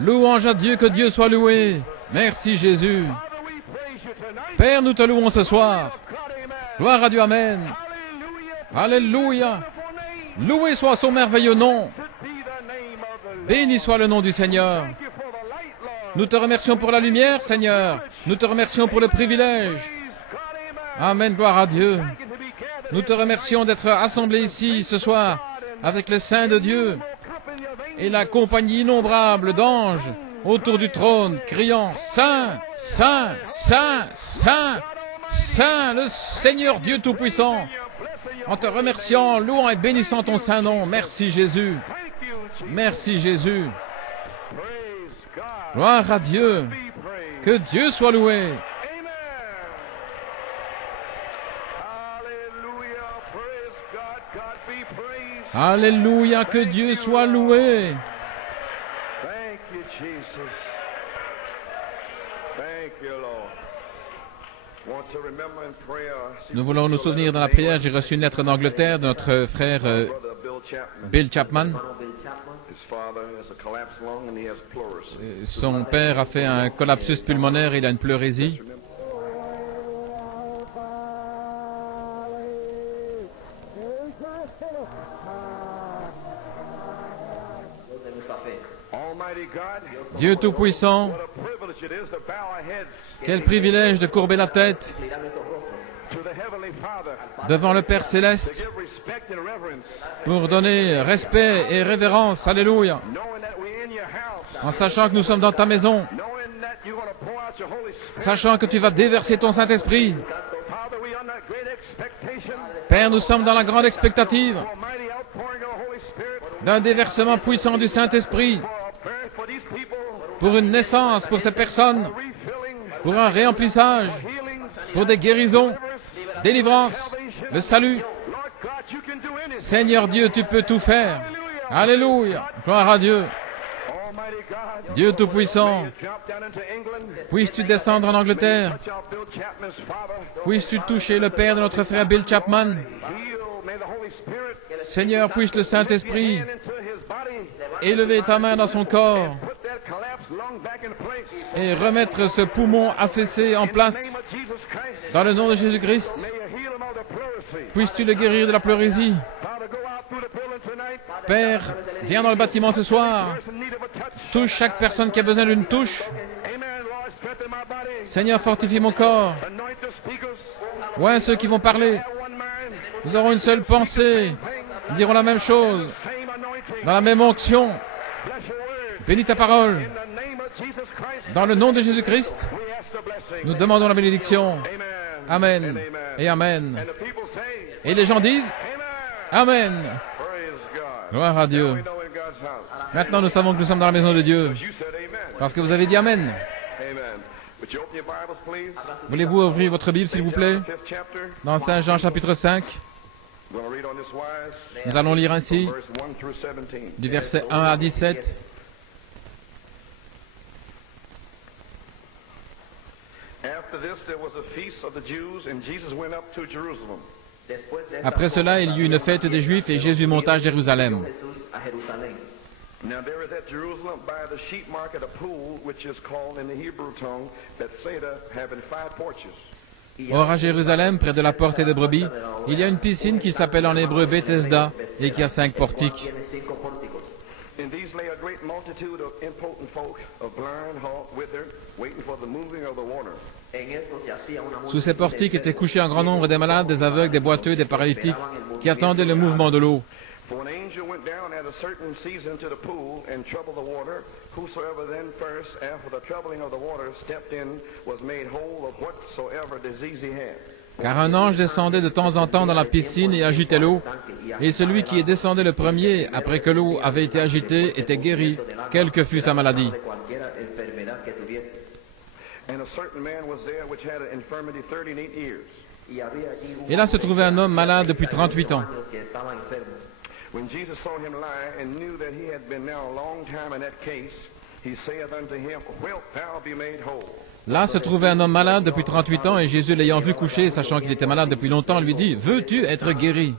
Louange à Dieu, que Dieu soit loué. Merci Jésus. Père, nous te louons ce soir. Gloire à Dieu, Amen. Alléluia. Loué soit son merveilleux nom. Béni soit le nom du Seigneur. Nous te remercions pour la lumière, Seigneur. Nous te remercions pour le privilège. Amen, gloire à Dieu. Nous te remercions d'être assemblés ici ce soir avec les saints de Dieu et la compagnie innombrable d'anges autour du trône, criant « Saint, Saint, Saint, Saint, Saint, le Seigneur Dieu Tout-Puissant » en te remerciant, louant et bénissant ton saint nom. Merci Jésus. Merci Jésus. Gloire à Dieu. Que Dieu soit loué. Alléluia, que Dieu soit loué. Nous voulons nous souvenir dans la prière. J'ai reçu une lettre d'Angleterre de notre frère Bill Chapman. Son père a fait un collapsus pulmonaire et il a une pleurésie. Dieu Tout-Puissant, quel privilège de courber la tête devant le Père Céleste pour donner respect et révérence, alléluia, en sachant que nous sommes dans ta maison, sachant que tu vas déverser ton Saint-Esprit. Père, nous sommes dans la grande expectative d'un déversement puissant du Saint-Esprit pour une naissance pour ces personnes, pour un réemplissage, pour des guérisons, délivrance, le salut. Seigneur Dieu, tu peux tout faire. Alléluia, gloire à Dieu. Dieu Tout-Puissant, puisses-tu descendre en Angleterre, puisses-tu toucher le père de notre frère Bill Chapman. Seigneur, puisse le Saint-Esprit élever ta main dans son corps et remettre ce poumon affaissé en place dans le nom de Jésus-Christ. Puisses-tu le guérir de la pleurésie. Père, viens dans le bâtiment ce soir. Touche chaque personne qui a besoin d'une touche. Seigneur, fortifie mon corps. Ouais, ceux qui vont parler, nous aurons une seule pensée. Nous dirons la même chose, dans la même onction. Bénis ta parole. Dans le nom de Jésus-Christ, nous demandons la bénédiction. Amen et Amen. Et les gens disent Amen. Gloire à Dieu. Maintenant, nous savons que nous sommes dans la maison de Dieu, parce que vous avez dit Amen. Voulez-vous ouvrir votre Bible, s'il vous plaît, dans Saint Jean chapitre 5. Nous allons lire ainsi, du verset 1 à 17. Après cela, il y eut une fête des Juifs et Jésus monta à Jérusalem. Now there is at Jerusalem by the sheep market a pool, which is called in the Hebrew tongue Bethsaida, having 5 porches. Or à Jérusalem, près de la porte des brebis, il y a une piscine qui s'appelle en hébreu Bethesda et qui a 5 portiques. In these lay a great multitude of impotent folk, of blind, halt, withered, waiting for the moving of the water. Sous ces portiques étaient couchés un grand nombre des malades, des aveugles, des boiteux, des paralytiques, qui attendaient le mouvement de l'eau. For an angel went down at a certain season to the pool and troubled the water. Whosoever then first, after the troubling of the water, stepped in, was made whole of whatsoever disease he had. Car un ange descendait de temps en temps dans la piscine et agitait l'eau, et celui qui descendait le premier, après que l'eau avait été agitée, était guéri, quelle que fût sa maladie. And a certain man was there which had an infirmity 38 years. Et là se trouvait un homme malade depuis 38 ans. When Jesus saw him lie and knew that he had been now a long time in that case, He saith unto him, Wilt thou be made whole? Là se trouvait un homme malade depuis 38 ans, et Jésus, l'ayant vu coucher, sachant qu'il était malade depuis longtemps, lui dit, « Veux-tu être guéri ?»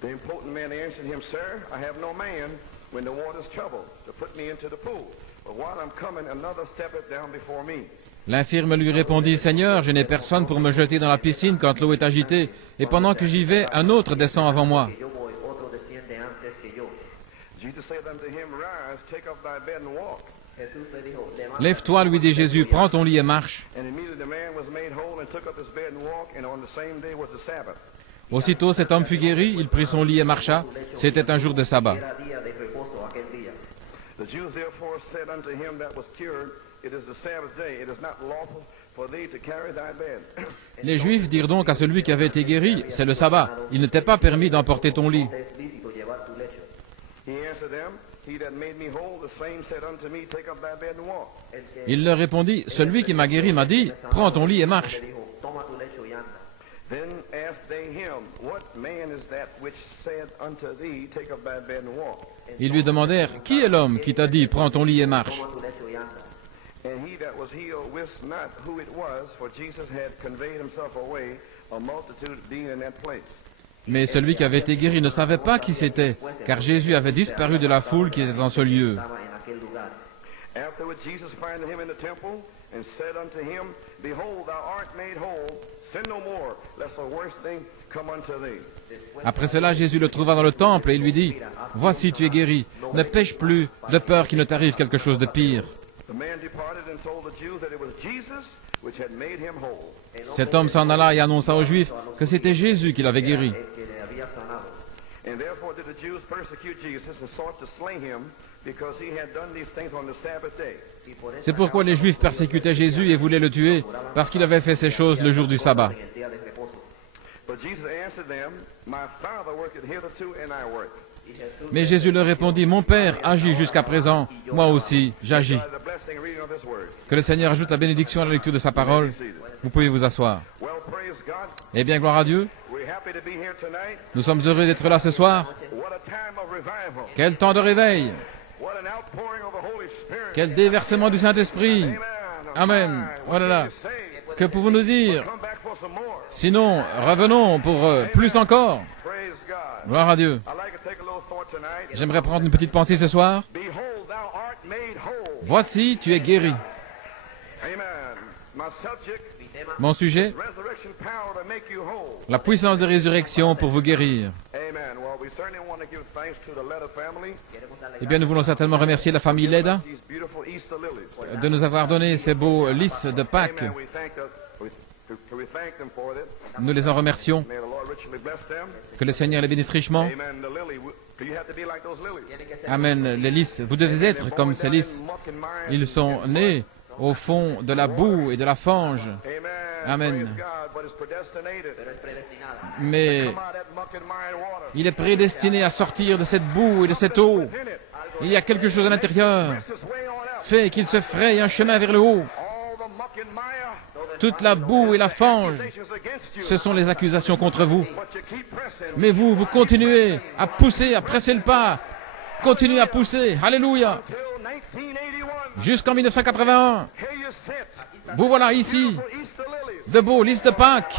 The important man answered him, Sir, I have no man when the water's troubled to put me into the pool. But while I'm coming, another steppeth down before me. L'infirme lui répondit, « Seigneur, je n'ai personne pour me jeter dans la piscine quand l'eau est agitée, et pendant que j'y vais, un autre descend avant moi. » Jesus said unto him, Rise, take up thy bed and walk. « Lève-toi, lui dit Jésus, prends ton lit et marche. » And immediately the man was made whole and took up his bed and walked, and on the same day was the Sabbath. Aussitôt cet homme fut guéri, il prit son lit et marcha. C'était un jour de sabbat. The Jews therefore said unto him that was cured, It is the Sabbath day, it is not lawful for thee to carry thy bed. Les Juifs dirent donc à celui qui avait été guéri, « C'est le sabbat, il ne t'est pas permis d'emporter ton lit. » He answered them, He that made me whole, the same said unto me, Take up thy bed and walk. Il leur répondit, « Celui qui m'a guéri m'a dit, prends ton lit et marche. » Then asked they him, What man is that which said unto thee, Take up thy bed and walk? Ils lui demandèrent, « Qui est l'homme qui t'a dit, prends ton lit et marche ?» And he that was healed wist not who it was, for Jesus had conveyed himself away, a multitude being in that place. Mais celui qui avait été guéri ne savait pas qui c'était, car Jésus avait disparu de la foule qui était dans ce lieu. Afterward Jesus finding him in the temple, and said unto him, Behold, thou art made whole, sin no more, lest a worse thing come unto thee. Après cela, Jésus le trouva dans le temple et il lui dit, « Voici, tu es guéri, ne pêche plus, de peur qu'il ne t'arrive quelque chose de pire. » The man departed and told the Jews that it was Jesus which had made him whole. Cet homme s'en alla et annonça aux Juifs que c'était Jésus qui l'avait guéri. And therefore did the Jews persecute Jesus and sought to slay him, because he had done these things on the Sabbath day. C'est pourquoi les Juifs persécutaient Jésus et voulaient le tuer, parce qu'il avait fait ces choses le jour du sabbat. But Jesus answered them, My Father worketh hitherto, and I work. Mais Jésus leur répondit, « Mon Père agit jusqu'à présent, moi aussi j'agis. » The blessing reading of this word. Que le Seigneur ajoute la bénédiction à la lecture de sa parole. Vous pouvez vous asseoir. Well, praise God. Eh bien, gloire à Dieu. We're happy to be here tonight. Nous sommes heureux d'être là ce soir. What a time of revival. Quel temps de réveil. What an outpouring of the Holy Spirit. Quel déversement du Saint-Esprit. Amen. Oh là là. Que pouvons-nous dire? Come back for some more. Sinon, revenons pour plus encore. Praise God. Gloire à Dieu. I'd like to take a little thought tonight. J'aimerais prendre une petite pensée ce soir. Behold, thou art made whole. Voici, tu es guéri. Amen. My subject, Mon sujet, resurrection power to make you whole. la puissance de résurrection pour vous guérir. Amen. Well, we certainly want to give thanks to the Leda family. Eh bien, nous voulons certainement remercier la famille Leda These beautiful Easter lilies. de nous avoir donné ces beaux lys de Pâques. Amen. We thank them for it. Nous les en remercions. May the Lord richly bless them. Que le Seigneur les bénisse richement. Amen. The lily, you have to be like those lilies. Amen. Les lys, vous devez être comme ces lys. Ils sont nés au fond de la boue et de la fange. Amen. Amen. Praise God, but it's predestinated. Mais Come out that muck and mire water. il est prédestiné à sortir de cette boue et de cette eau. In it. Il y a quelque chose à l'intérieur. This way on out. Fait qu'il se fraye un chemin vers le haut. All the muck and mire. Toute la boue et la fange, Accusations against you. ce sont les accusations contre vous. But you keep pressing. Mais vous, vous continuez à pousser, à presser le pas. Continuez à pousser. Alléluia. Till 1981. Jusqu'en 1981. Here you sit. Vous voilà ici, For Easter lilies. de beaux lys de Pâques,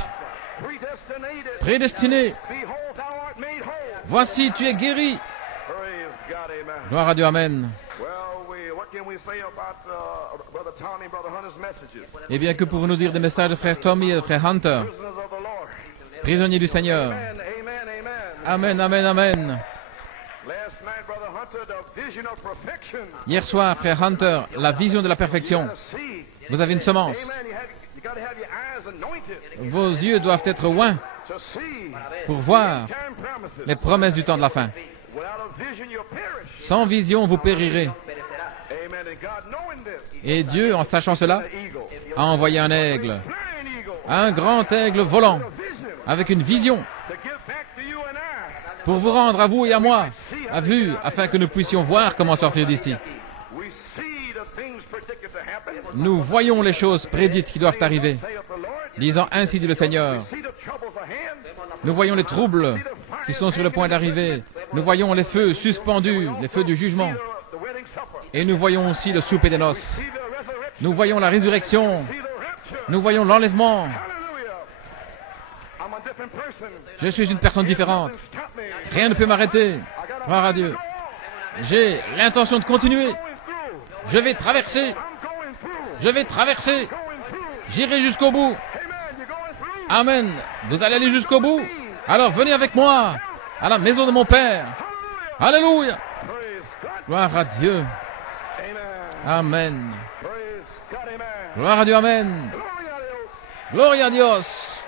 Predestinated. prédestinés. Behold, thou art made whole. Voici, tu es guéri. Praise God. Amen. Gloire à Dieu, Amen. Well, what can we say about Brother Tommy, Brother Hunter's messages? Eh bien, que pouvons-nous dire des messages de frère Tommy et de frère Hunter, Prisoners of the Lord. prisonniers du Seigneur? Amen, amen, amen. Amen, amen, amen. Last night, Brother Hunter, the vision of perfection. Hier soir, frère Hunter, la vision de la perfection. To see. Vous avez une semence. Amen. You got to have your eyes anointed Vos yeux doivent être oints to see pour voir time promises. les promesses du temps de la fin. Without a vision, you'll perish. Sans vision, vous périrez. Amen. And God, knowing this, Et Dieu, en sachant cela, the eagle, a envoyé un aigle, flying eagle, un grand aigle volant, vision avec une vision, to give back to you and I. pour vous rendre à vous et à moi, à vue, afin que nous puissions voir comment sortir d'ici. We see the things predicted to happen. Nous voyons les choses prédites qui doivent arriver. Saith the Lord. Disant ainsi dit le Seigneur. See the troubles ahead. Nous voyons les troubles qui sont sur le point d'arriver. Nous voyons les feux suspendus, les feux du jugement. The wedding supper. Et nous voyons aussi le souper des noces. Nous voyons la résurrection. Nous voyons l'enlèvement. Je suis une personne différente. Rien ne peut m'arrêter. Gloire à Dieu. J'ai l'intention de continuer. Je vais traverser. Je vais traverser. J'irai jusqu'au bout. Amen. Vous allez aller jusqu'au bout. Alors venez avec moi à la maison de mon Père. Alléluia. Gloire à Dieu. Amen. Gloire à Dieu. Amen. Gloria a Dios.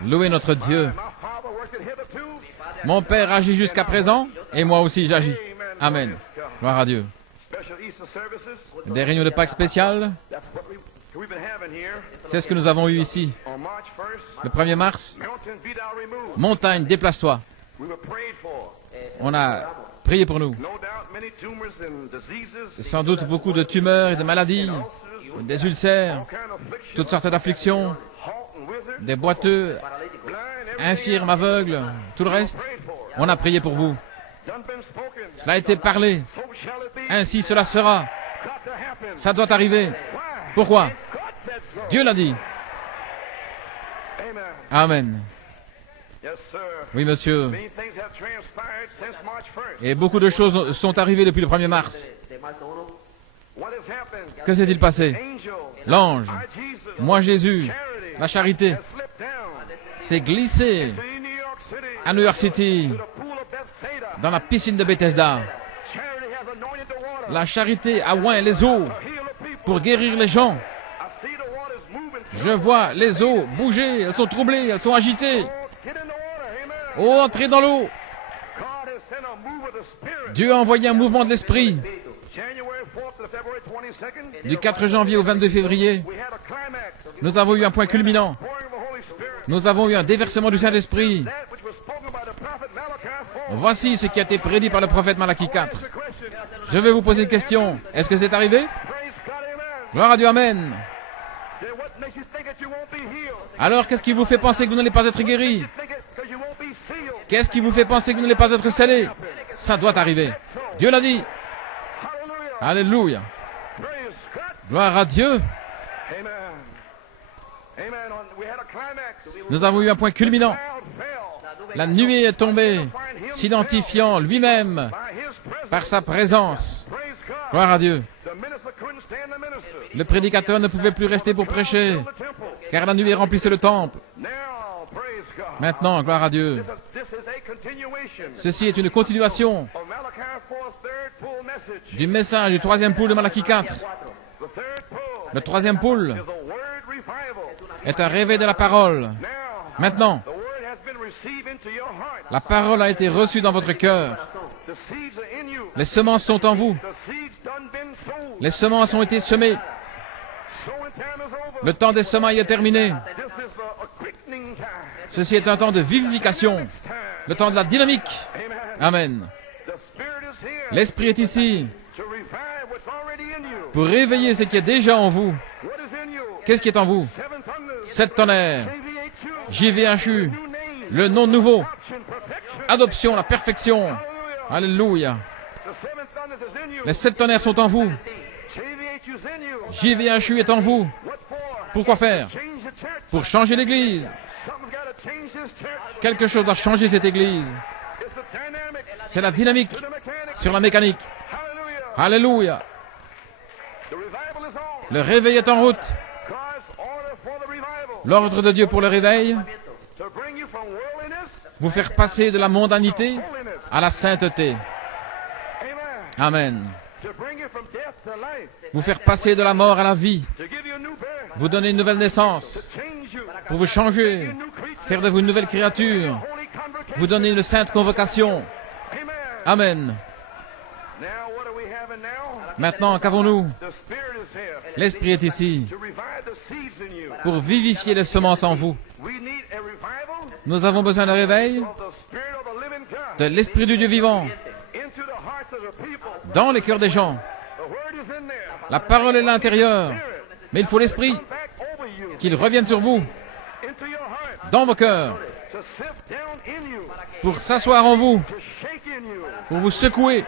Louez notre Dieu. Mon Père agit jusqu'à présent et moi aussi j'agis. Amen. Gloire à Dieu. Des réunions de Pâques spéciales. C'est ce que nous avons eu ici. Le 1er mars. Montagne, déplace-toi. On a prié pour nous. Sans doute beaucoup de tumeurs et de maladies, des ulcères, toutes sortes d'afflictions, des boiteux, infirmes, aveugles, tout le reste. On a prié pour vous. Cela a été parlé. Ainsi cela sera. Ça doit arriver. Pourquoi? Dieu l'a dit. Amen. Oui, monsieur. Et beaucoup de choses sont arrivées depuis le 1er mars. Que s'est-il passé? L'ange, moi Jésus, la charité, s'est glissé à New York City, dans la piscine de Bethesda. La charité a oint les eaux pour guérir les gens. Je vois les eaux bouger, elles sont troublées, elles sont agitées. Oh, entrez dans l'eau. Dieu a envoyé un mouvement de l'esprit. Du 4 janvier au 22 février, nous avons eu un point culminant. Nous avons eu un déversement du Saint-Esprit. Voici ce qui a été prédit par le prophète Malachie 4. Je vais vous poser une question. Est-ce que c'est arrivé? Gloire à Dieu, Amen. Alors, qu'est-ce qui vous fait penser que vous n'allez pas être guéri? Qu'est-ce qui vous fait penser que vous n'allez pas être scellé? Ça doit arriver. Dieu l'a dit. Alléluia. Gloire à Dieu. Nous avons eu un point culminant. La nuée est tombée, s'identifiant lui-même par sa présence. Gloire à Dieu. Le prédicateur ne pouvait plus rester pour prêcher, car la nuée remplissait le temple. Maintenant, gloire à Dieu. Ceci est une continuation du message du 3e poule de Malachie 4. Le 3e poule est un réveil de la parole. Maintenant, la parole a été reçue dans votre cœur. Les semences sont en vous. Les semences ont été semées. Le temps des semailles est terminé. Ceci est un temps de vivification. Le temps de la dynamique. Amen. L'Esprit est ici pour réveiller ce qui est déjà en vous. Qu'est-ce qui est en vous? 7 tonnerres. JVHU. Le nom nouveau. Adoption, la perfection. Alléluia. Les 7 tonnerres sont en vous. JVHU est en vous. Pourquoi faire? Pour changer l'Église. Quelque chose doit changer cette Église. C'est la dynamique sur la mécanique. Alléluia. Le réveil est en route. L'ordre de Dieu pour le réveil, vous faire passer de la mondanité à la sainteté. Amen. Vous faire passer de la mort à la vie. Vous donner une nouvelle naissance. Pour vous changer. Faire de vous une nouvelle créature. Vous donner une sainte convocation. Amen. Maintenant, qu'avons-nous? L'Esprit est ici pour vivifier les semences en vous. Nous avons besoin d'un réveil de l'Esprit du Dieu vivant dans les cœurs des gens. La parole est à l'intérieur, mais il faut l'Esprit qu'il revienne sur vous, dans vos cœurs. pour s'asseoir en vous, pour vous secouer,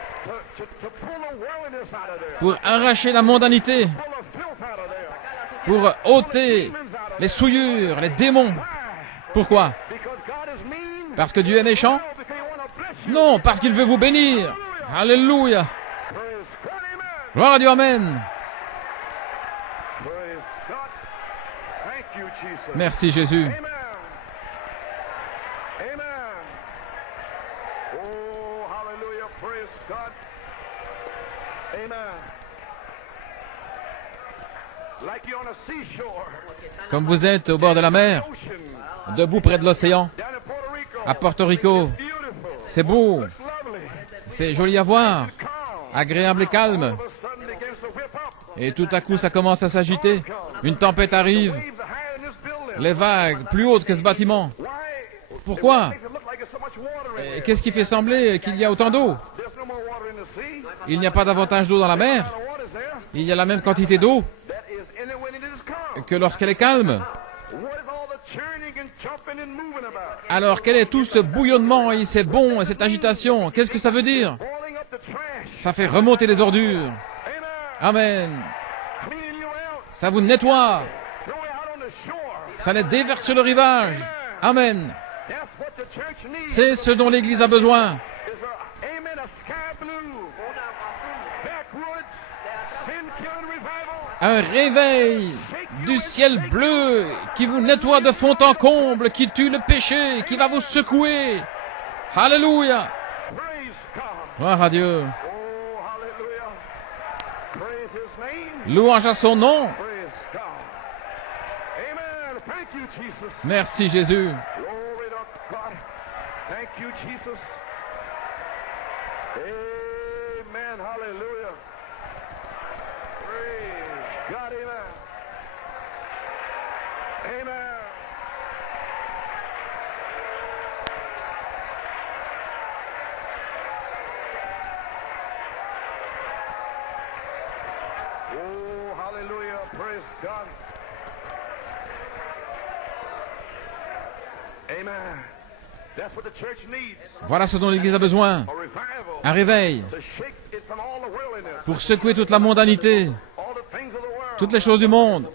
pour arracher la mondanité, pour ôter les souillures, les démons. Pourquoi? Parce que Dieu est méchant? Non, parce qu'il veut vous bénir. Alléluia. Gloire à Dieu, amen. Merci Jésus. Comme vous êtes au bord de la mer, debout près de l'océan, à Porto Rico, c'est beau, c'est joli à voir, agréable et calme. Et tout à coup, ça commence à s'agiter. Une tempête arrive. Les vagues plus hautes que ce bâtiment. Pourquoi? Qu'est-ce qui fait sembler qu'il y a autant d'eau? Il n'y a pas davantage d'eau dans la mer. Il y a la même quantité d'eau que lorsqu'elle est calme. Alors, quel est tout ce bouillonnement et ces bonds et cette agitation? Qu'est-ce que ça veut dire? Ça fait remonter les ordures. Amen. Ça vous nettoie. Ça les déverse sur le rivage. Amen. C'est ce dont l'Église a besoin. Un réveil du ciel bleu qui vous nettoie de fond en comble, qui tue le péché, qui va vous secouer. Alléluia. Gloire à Dieu. Louange à son nom. Merci Jésus. Amen. Hallelujah. Praise God. Amen. Amen. Oh, hallelujah. Praise God. Amen. That's what the church needs. Voilà ce dont l'Église a besoin. Un réveil pour secouer toute la mondanité, toutes les choses du monde,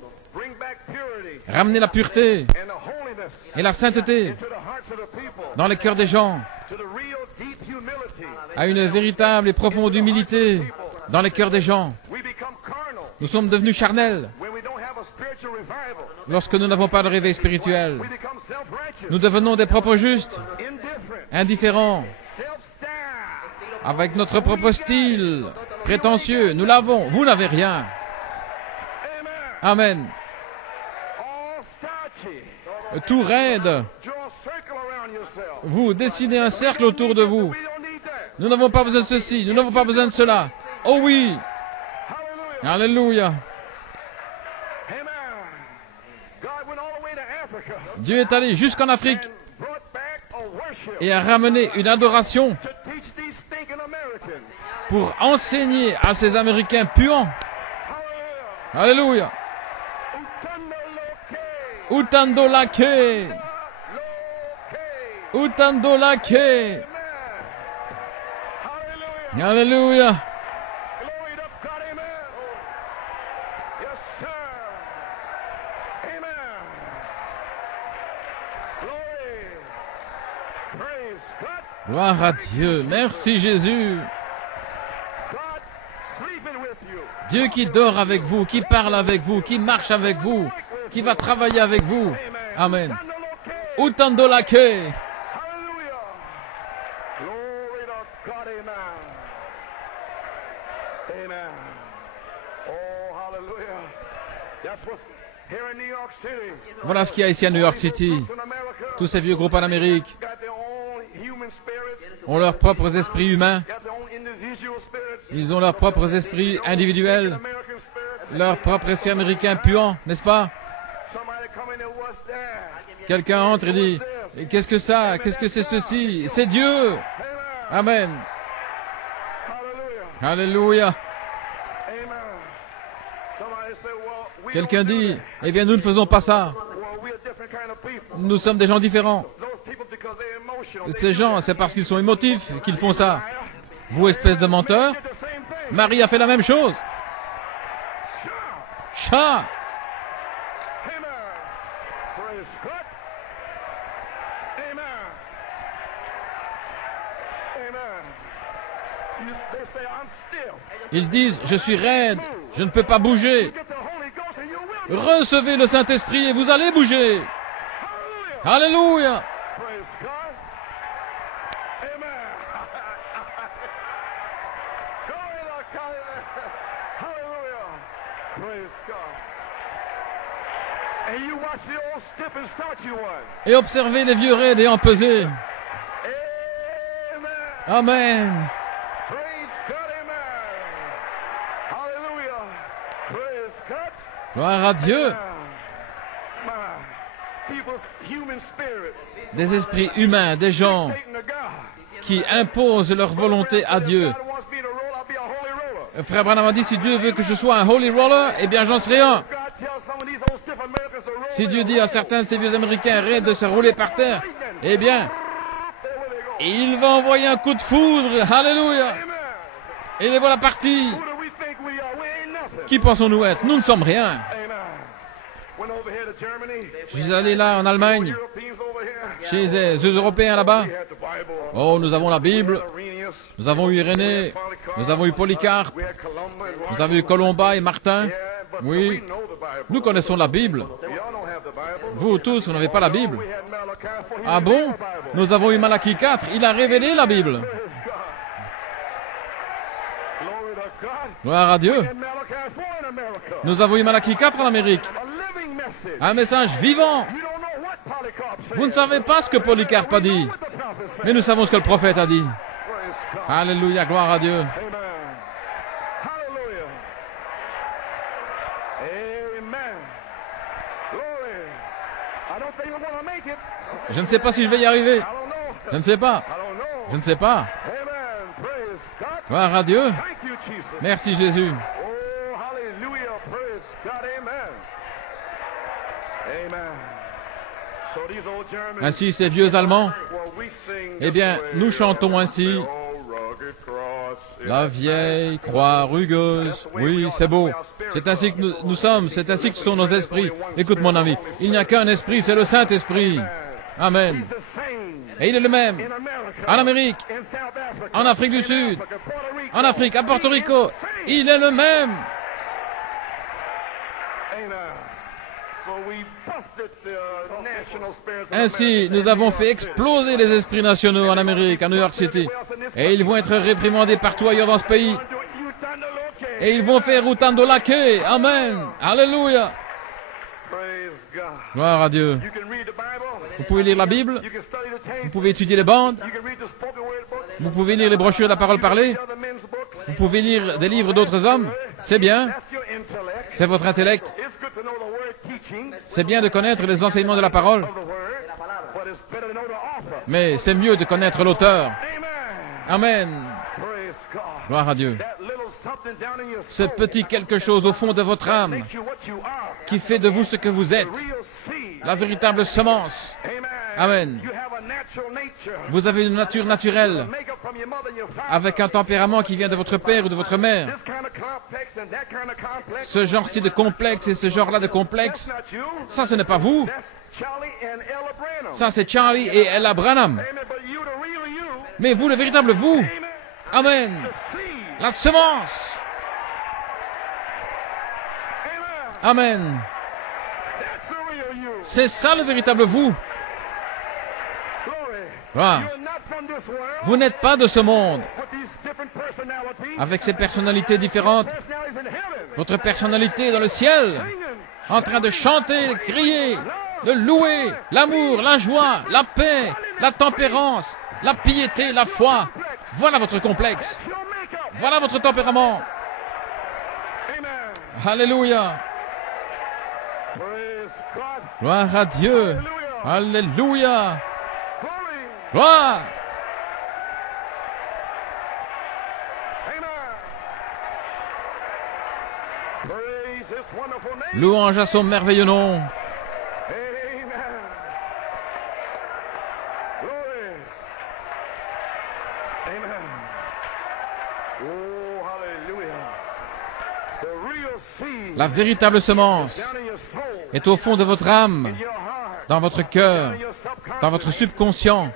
ramener la pureté et la sainteté dans les cœurs des gens, à une véritable et profonde humilité dans les cœurs des gens. Nous sommes devenus charnels lorsque nous n'avons pas de réveil spirituel. Nous devenons des propres justes, indifférents, avec notre propre style, prétentieux. Nous l'avons, vous n'avez rien. Amen. Tout raide. Vous dessinez un cercle autour de vous. Nous n'avons pas besoin de ceci, nous n'avons pas besoin de cela. Oh oui. Alléluia. Dieu est allé jusqu'en Afrique et a ramené une adoration pour enseigner à ces Américains puants. Alléluia. Utandolake. Utandolake. Alléluia. Gloire à Dieu. Merci Jésus. Dieu qui dort avec vous, qui parle avec vous, qui marche avec vous, qui va travailler avec vous. Amen. Utandolake. Voilà ce qu'il y a ici à New York City. Tous ces vieux groupes en Amérique ont leurs propres esprits humains. Ils ont leurs propres esprits individuels. Leur propre esprit américain puant, n'est-ce pas? Quelqu'un entre et dit, qu'est-ce que ça? Qu'est-ce que c'est ceci? C'est Dieu. Amen. Alléluia. Quelqu'un dit, eh bien nous ne faisons pas ça. Nous sommes des gens différents. because they're emotional. Ces gens, c'est parce qu'ils sont émotifs qu'ils font ça. Vous, espèce de menteur, Did the same thing. Marie a fait la même chose. Chat. Amen. Praise God. Amen. Amen. They say, I'm still. Ils disent, je suis raide, je ne peux pas bouger. Get the Holy Ghost and you will. Recevez le Saint-Esprit et vous allez bouger. Hallelujah. Alléluia. Praise God. Amen. Glory to God. Hallelujah. Praise God. And you watch the old stiff and starchy one. Et observez les vieux raides et empesés. Amen. Amen. Praise God. Amen. Hallelujah. Praise God. Gloire à Dieu. My people's human spirits. Des esprits humains, des gens Taking to God. qui imposent leur volonté à Dieu. God wants me to roll, I'll be a holy roller. Frère Branham a dit, si Dieu veut que je sois un holy roller, eh bien j'en serai un. God tells some of these old stiff Americans to roll. Si Dieu dit à certains de ces vieux Américains raides de se rouler par terre, eh bien, il va envoyer un coup de foudre. Alléluia. Amen. Et les voilà partis. Who do we think we are? We ain't nothing. Qui pensons-nous être? Nous ne sommes rien. Amen. Went over here to Germany. Je suis allé là en Allemagne, Europeans over here. chez les Européens là-bas. We had the Bible. Oh, nous avons la Bible, Irenaeus. nous avons eu Irénée, nous avons eu Polycarpe, We had Columba and nous avons eu Colomba et Martin. Yeah, but Oui, we know the Bible. nous connaissons la Bible. Y'all don't have the Bible. Vous tous, vous n'avez pas la Bible. We had Malachi for he Ah bon? revealed the Bible. Nous avons eu Malachie 4, il a révélé la Bible. Praise God. Glory to God. Gloire à Dieu. And Malachi 4 in America. Nous avons eu Malachie 4 en Amérique. A living message. Un message vivant. You don't know what Polycarp said. Vous ne savez pas ce que Polycarpe a dit, What the prophet said. mais nous savons ce que le prophète a dit. Praise God. Alléluia, gloire à Dieu. Amen. Hallelujah. Amen. Glory. I don't think I'm going to make it. Je ne sais pas si je vais y arriver. I don't know. Je ne sais pas. I don't know. Je ne sais pas. Amen. Praise God. Gloire à Dieu. Thank you, Jesus. Merci Jésus. Oh, hallelujah. Praise God. Amen. Amen. So these old Germans, Ainsi, ces vieux Allemands, well, we sing eh bien, this way, nous chantons ainsi. the old rugged cross. La vieille croix rugueuse. Oui, c'est beau. C'est ainsi que nous sommes. C'est ainsi que sont nos esprits. Écoute, mon ami. Il n'y a qu'un esprit, c'est le Saint-Esprit. Amen. He's the same Et il est le même. in America, En Amérique, in South Africa, en Afrique du Sud, Africa, Puerto Rico. en Afrique, à Porto Rico. Il est le même. Amen. So we busted the national spirits of Ainsi, America. nous avons fait exploser les esprits nationaux en Amérique, à New York City. Et ils vont être réprimandés partout ailleurs dans ce pays. Et ils vont faire Utando Lake. Amen. Alléluia. Praise God. Gloire à Dieu. You can read the Bible. Vous pouvez lire la Bible. You can study the tape. Vous pouvez étudier les bandes. You can read the spoken word books. Vous pouvez lire les brochures de la parole parlée. Other men's books. Vous pouvez lire des livres d'autres hommes. C'est bien. That's your intellect. C'est votre intellect. It's good to know the word teaching C'est bien de connaître les enseignements de la parole. of the word, but it's better to know the author. Mais c'est mieux de connaître l'auteur. Amen. Amen. Praise God. Gloire à Dieu. That little something down in your Ce soul petit quelque chose au fond de votre âme makes you what you are. qui fait de vous ce que vous êtes. Real seed. La véritable semence. Amen. Amen. You have a natural nature. Vous avez une nature naturelle Make up from your mother and your father. avec un tempérament qui vient de votre père ou de votre mère. This kind of complex and that kind of complex. Ce genre-ci de complexe et ce genre-là de complexe, That's not you. ça ce n'est pas vous. That's Charlie and Ella Branham. Ça c'est Charlie et Ella Branham. Amen. But you, the real you. Mais vous, le véritable vous. Amen. Amen. The seed. La semence. Amen. Amen. That's the real you. C'est ça le véritable vous. Glory. Gloire. You're not from this world. Vous n'êtes pas de ce monde. With these different personalities. Avec ces personnalités différentes, Personalities in heaven. votre personnalité est dans le ciel, Singing. en train de chanter, crier, de louer l'amour, la joie, la paix, la tempérance, la piété, la foi. Voilà votre complexe. Your makeup. Voilà votre tempérament. Amen. Alléluia. Praise God. Gloire à Dieu. Alléluia. Glory. Gloire. Amen. Praise His wonderful name. Louange à son merveilleux nom. Amen. Glory La véritable semence est au fond de votre âme, dans votre cœur, dans votre subconscient.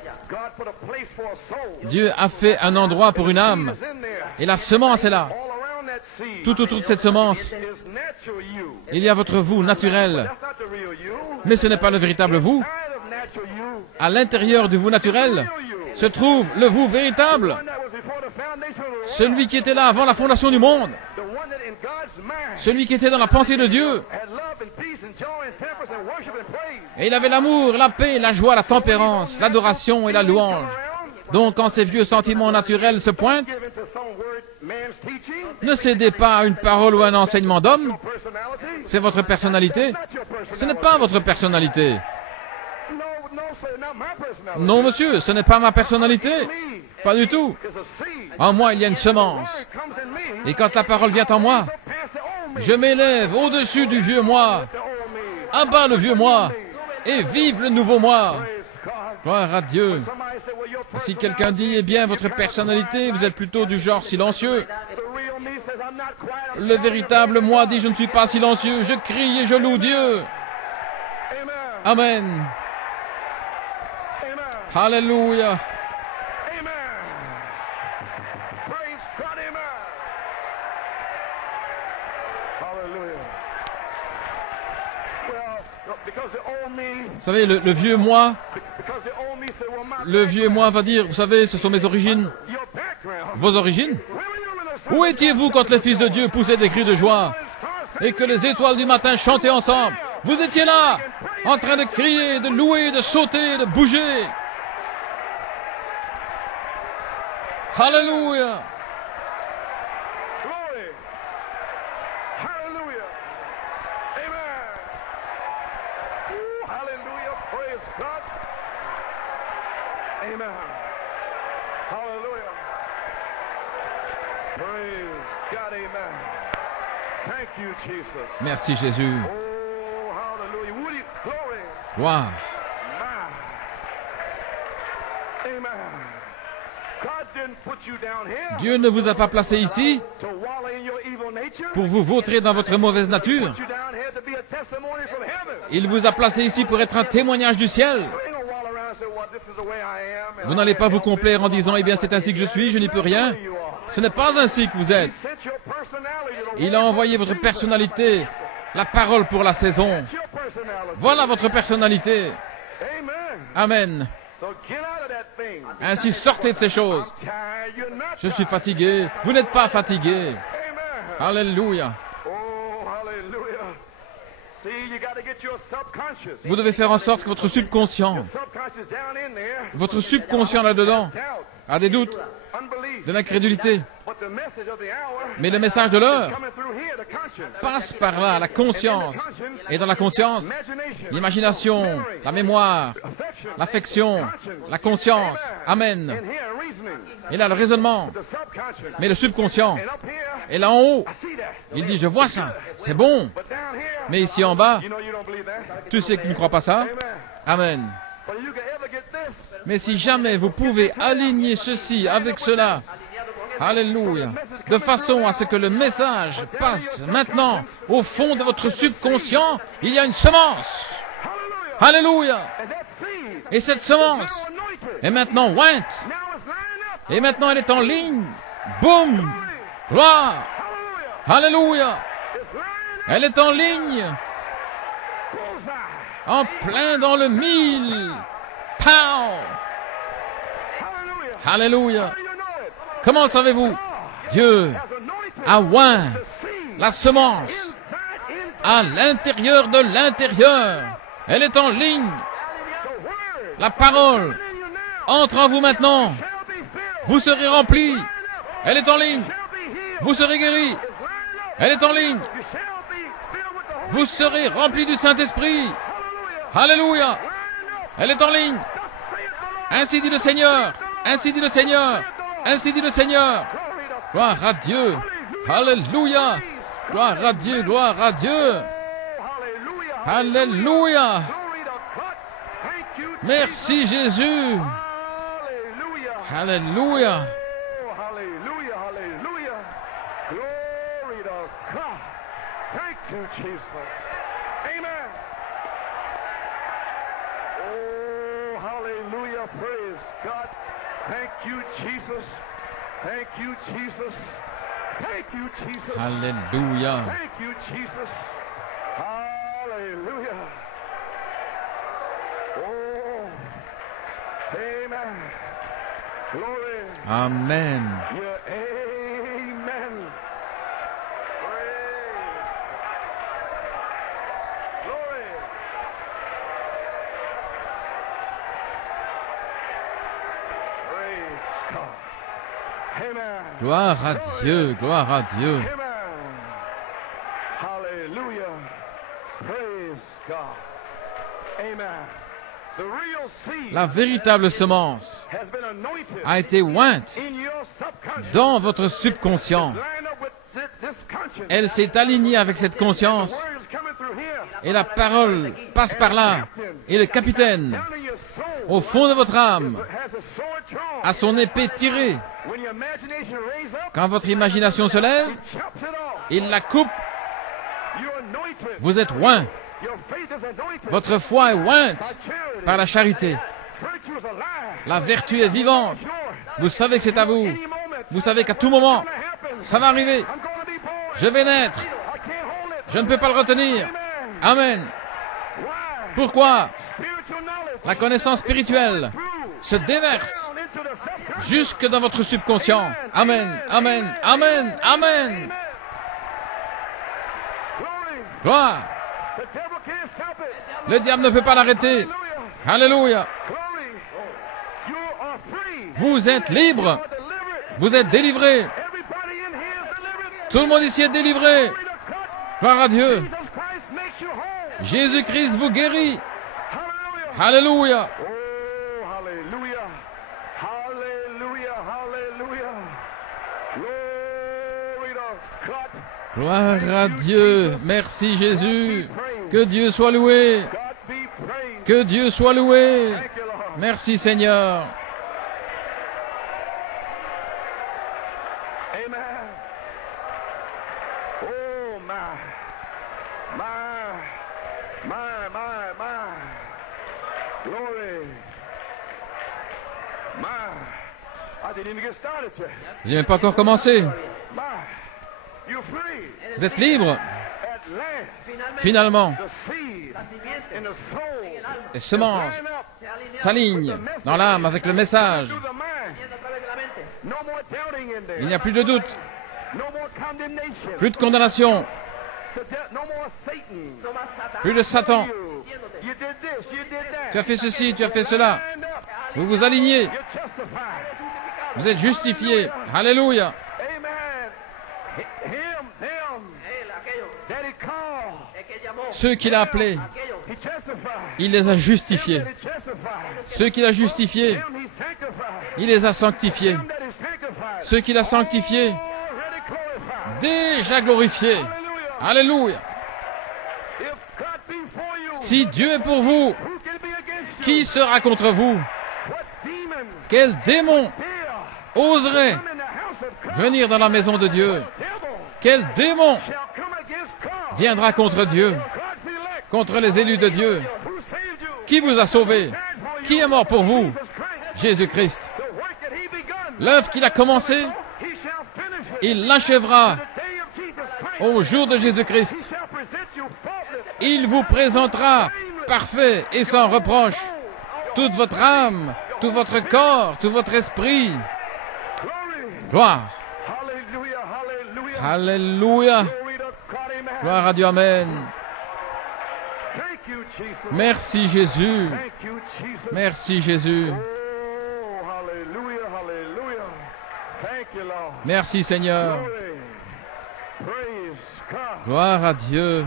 Dieu a fait un endroit pour une âme, et la semence est là. Tout autour de cette semence, il y a votre vous naturel, mais ce n'est pas le véritable vous. À l'intérieur du vous naturel se trouve le vous véritable, celui qui était là avant la fondation du monde, celui qui était dans la pensée de Dieu. Et il avait l'amour, la paix, la joie, la tempérance, l'adoration et la louange. Donc quand ces vieux sentiments naturels se pointent, ne cédez pas à une parole ou à un enseignement d'homme. C'est votre personnalité. Ce n'est pas votre personnalité. Non, monsieur, ce n'est pas ma personnalité. Pas du tout. En moi, il y a une semence. Et quand la parole vient en moi, je m'élève au-dessus du vieux moi. Abat le vieux moi. Et vive le nouveau moi. Gloire à Dieu. Et si quelqu'un dit, eh bien, votre personnalité, vous êtes plutôt du genre silencieux. Le véritable moi dit, je ne suis pas silencieux. Je crie et je loue Dieu. Amen. Alléluia. Vous savez, le vieux moi va dire, vous savez, ce sont mes origines. Vos origines? Où étiez-vous quand les fils de Dieu poussaient des cris de joie et que les étoiles du matin chantaient ensemble? Vous étiez là, en train de crier, de louer, de sauter, de bouger. Alléluia. Merci Jésus. Gloire. Dieu ne vous a pas placé ici pour vous vautrer dans votre mauvaise nature. Il vous a placé ici pour être un témoignage du ciel. Vous n'allez pas vous complaire en disant, eh bien c'est ainsi que je suis, je n'y peux rien. Ce n'est pas ainsi que vous êtes. Il a envoyé votre personnalité, la parole pour la saison. Voilà votre personnalité. Amen. Ainsi sortez de ces choses. Je suis fatigué. Vous n'êtes pas fatigué. Alléluia. Vous devez faire en sorte que votre subconscient là-dedans, a des doutes, de l'incrédulité. Mais le message de l'heure passe par là, la conscience. Et dans la conscience, l'imagination, la mémoire, l'affection, la conscience. Amen. Et là, le raisonnement. Mais le subconscient. Et là en haut, il dit, je vois ça, c'est bon. Mais ici en bas, tu sais que tu ne crois pas ça? Amen. Mais si jamais vous pouvez aligner ceci avec cela, alléluia, de façon à ce que le message passe maintenant au fond de votre subconscient, il y a une semence. Alléluia. Et cette semence est maintenant ointe. Et maintenant elle est en ligne. Boum. Gloire. Alléluia. Elle est en ligne. En plein dans le mille. Pow. Alléluia. Comment le savez-vous? Dieu a oint la semence à l'intérieur de l'intérieur. Elle est en ligne. La parole entre en vous maintenant. Vous serez remplis. Elle est en ligne. Vous serez guéris. Elle est en ligne. Vous serez remplis du Saint-Esprit. Alléluia. Elle est en ligne. Ainsi dit le Seigneur. Ainsi dit le Seigneur. Ainsi dit le Seigneur. Gloire à Dieu. Alléluia. Gloire à Dieu. Gloire à Dieu. Alléluia. Merci Jésus. Alléluia. Thank you, Jesus. Amen. Oh, hallelujah. Praise God. Thank you, Jesus. Thank you, Jesus. Thank you, Jesus. Alléluia. Thank you, Jesus. Hallelujah. Oh, amen. Glory. Amen. Yeah, amen. Praise. Glory. Praise God. Amen. Gloire à Dieu, gloire à Dieu. Amen. Hallelujah. Praise God. Amen. The real seed La véritable semence has been anointed a été ointe in your subconscious. dans votre subconscient. Line up with this conscience. Elle s'est alignée avec cette conscience The word is coming through here. et la parole passe par là. Et le capitaine, Down in your soul au fond de votre âme, has a sword drawn. a son épée tirée. When your imagination raise up, Quand votre imagination se lève, chops it off. il la coupe. You're anointed. Vous êtes oint. Your faith is anointed. Votre foi est ointe Charity. par la charité. Virtue is alive. La vertu est vivante. Sure. Vous savez que c'est à vous. Any moment, Vous savez qu'à tout moment, it's gonna happen. ça va arriver. I'm gonna be born. Je vais naître. I can't hold it. Je ne peux pas le retenir. Amen. Amen. Why? Pourquoi? Spiritual knowledge La connaissance spirituelle se déverse down into the subconscious. jusque dans votre subconscient. Amen. Amen. Amen. Amen. Glory. Gloire. The devil can't stop it. Le diable ne peut pas l'arrêter. Hallelujah. Alléluia. Glory. You are free. Vous êtes You libre. are delivered. Vous êtes délivré. Everybody in here is delivered. Tout le monde ici est délivré. Glory to God. Gloire à Dieu. Jesus Christ makes you whole. Jésus-Christ vous guérit. Hallelujah. Alléluia. Oh, hallelujah. Hallelujah. Hallelujah. Glory to God. Gloire à Dieu. Merci Jésus. Que Dieu soit loué. God be praised. Que Dieu soit loué. Thank you, Lord. Merci Seigneur. Amen. Oh, my. Glory. My. I didn't even get started yet. Je n'ai même pas encore commencé. My. You're free. Vous êtes libre. At last. Finalement, The seed in the soul. les semences Line up s'alignent dans l'âme avec le message. through the mind. No more doubting in there. Il n'y a plus de doute, No more condemnation. plus de condamnation, No more Satan. plus de Satan. You did this, you did that. Tu as fait ceci, tu as fait cela. Lined up. Vous vous alignez. You're justified. Vous êtes justifiés. Alléluia. Amen. Him, them, that he called, Ceux qu'il a appelés, he justified. il les a justifiés. That he justified. Ceux qu'il a justifiés, Them he sanctified. il les a sanctifiés. Them that he sanctified. Ceux qu'il a sanctifiés, Already glorified. déjà glorifiés. Hallelujah. Alléluia. If God be for you, Si Dieu est pour vous, who can be against you? qui sera contre vous? What demon Quel démon dare oserait come in the house of God? venir dans la maison de Dieu? Devil Quel démon shall come against God. viendra contre Dieu, God's elect. contre les élus de Dieu? Who saved you? Qui vous a sauvé? Died for you. Qui est mort pour vous? Jesus Christ. Jésus-Christ. The work that he begun, L'œuvre qu'il a commencée, he shall finish it. il l'achèvera The day of Jesus Christ, au jour de Jésus-Christ. he shall present you faultless. Il vous présentera parfait et sans reproche toute votre âme, tout votre corps, tout votre esprit. Glory. Gloire. Hallelujah. Hallelujah. Alléluia. Glory to God. Amen. Gloire à Dieu. Amen. Thank you, Jesus. Merci Jésus. Thank you, Jesus. Merci Jésus. Oh, hallelujah. Hallelujah. Thank you, Lord. Merci Seigneur. Glory. Praise God. Gloire à Dieu.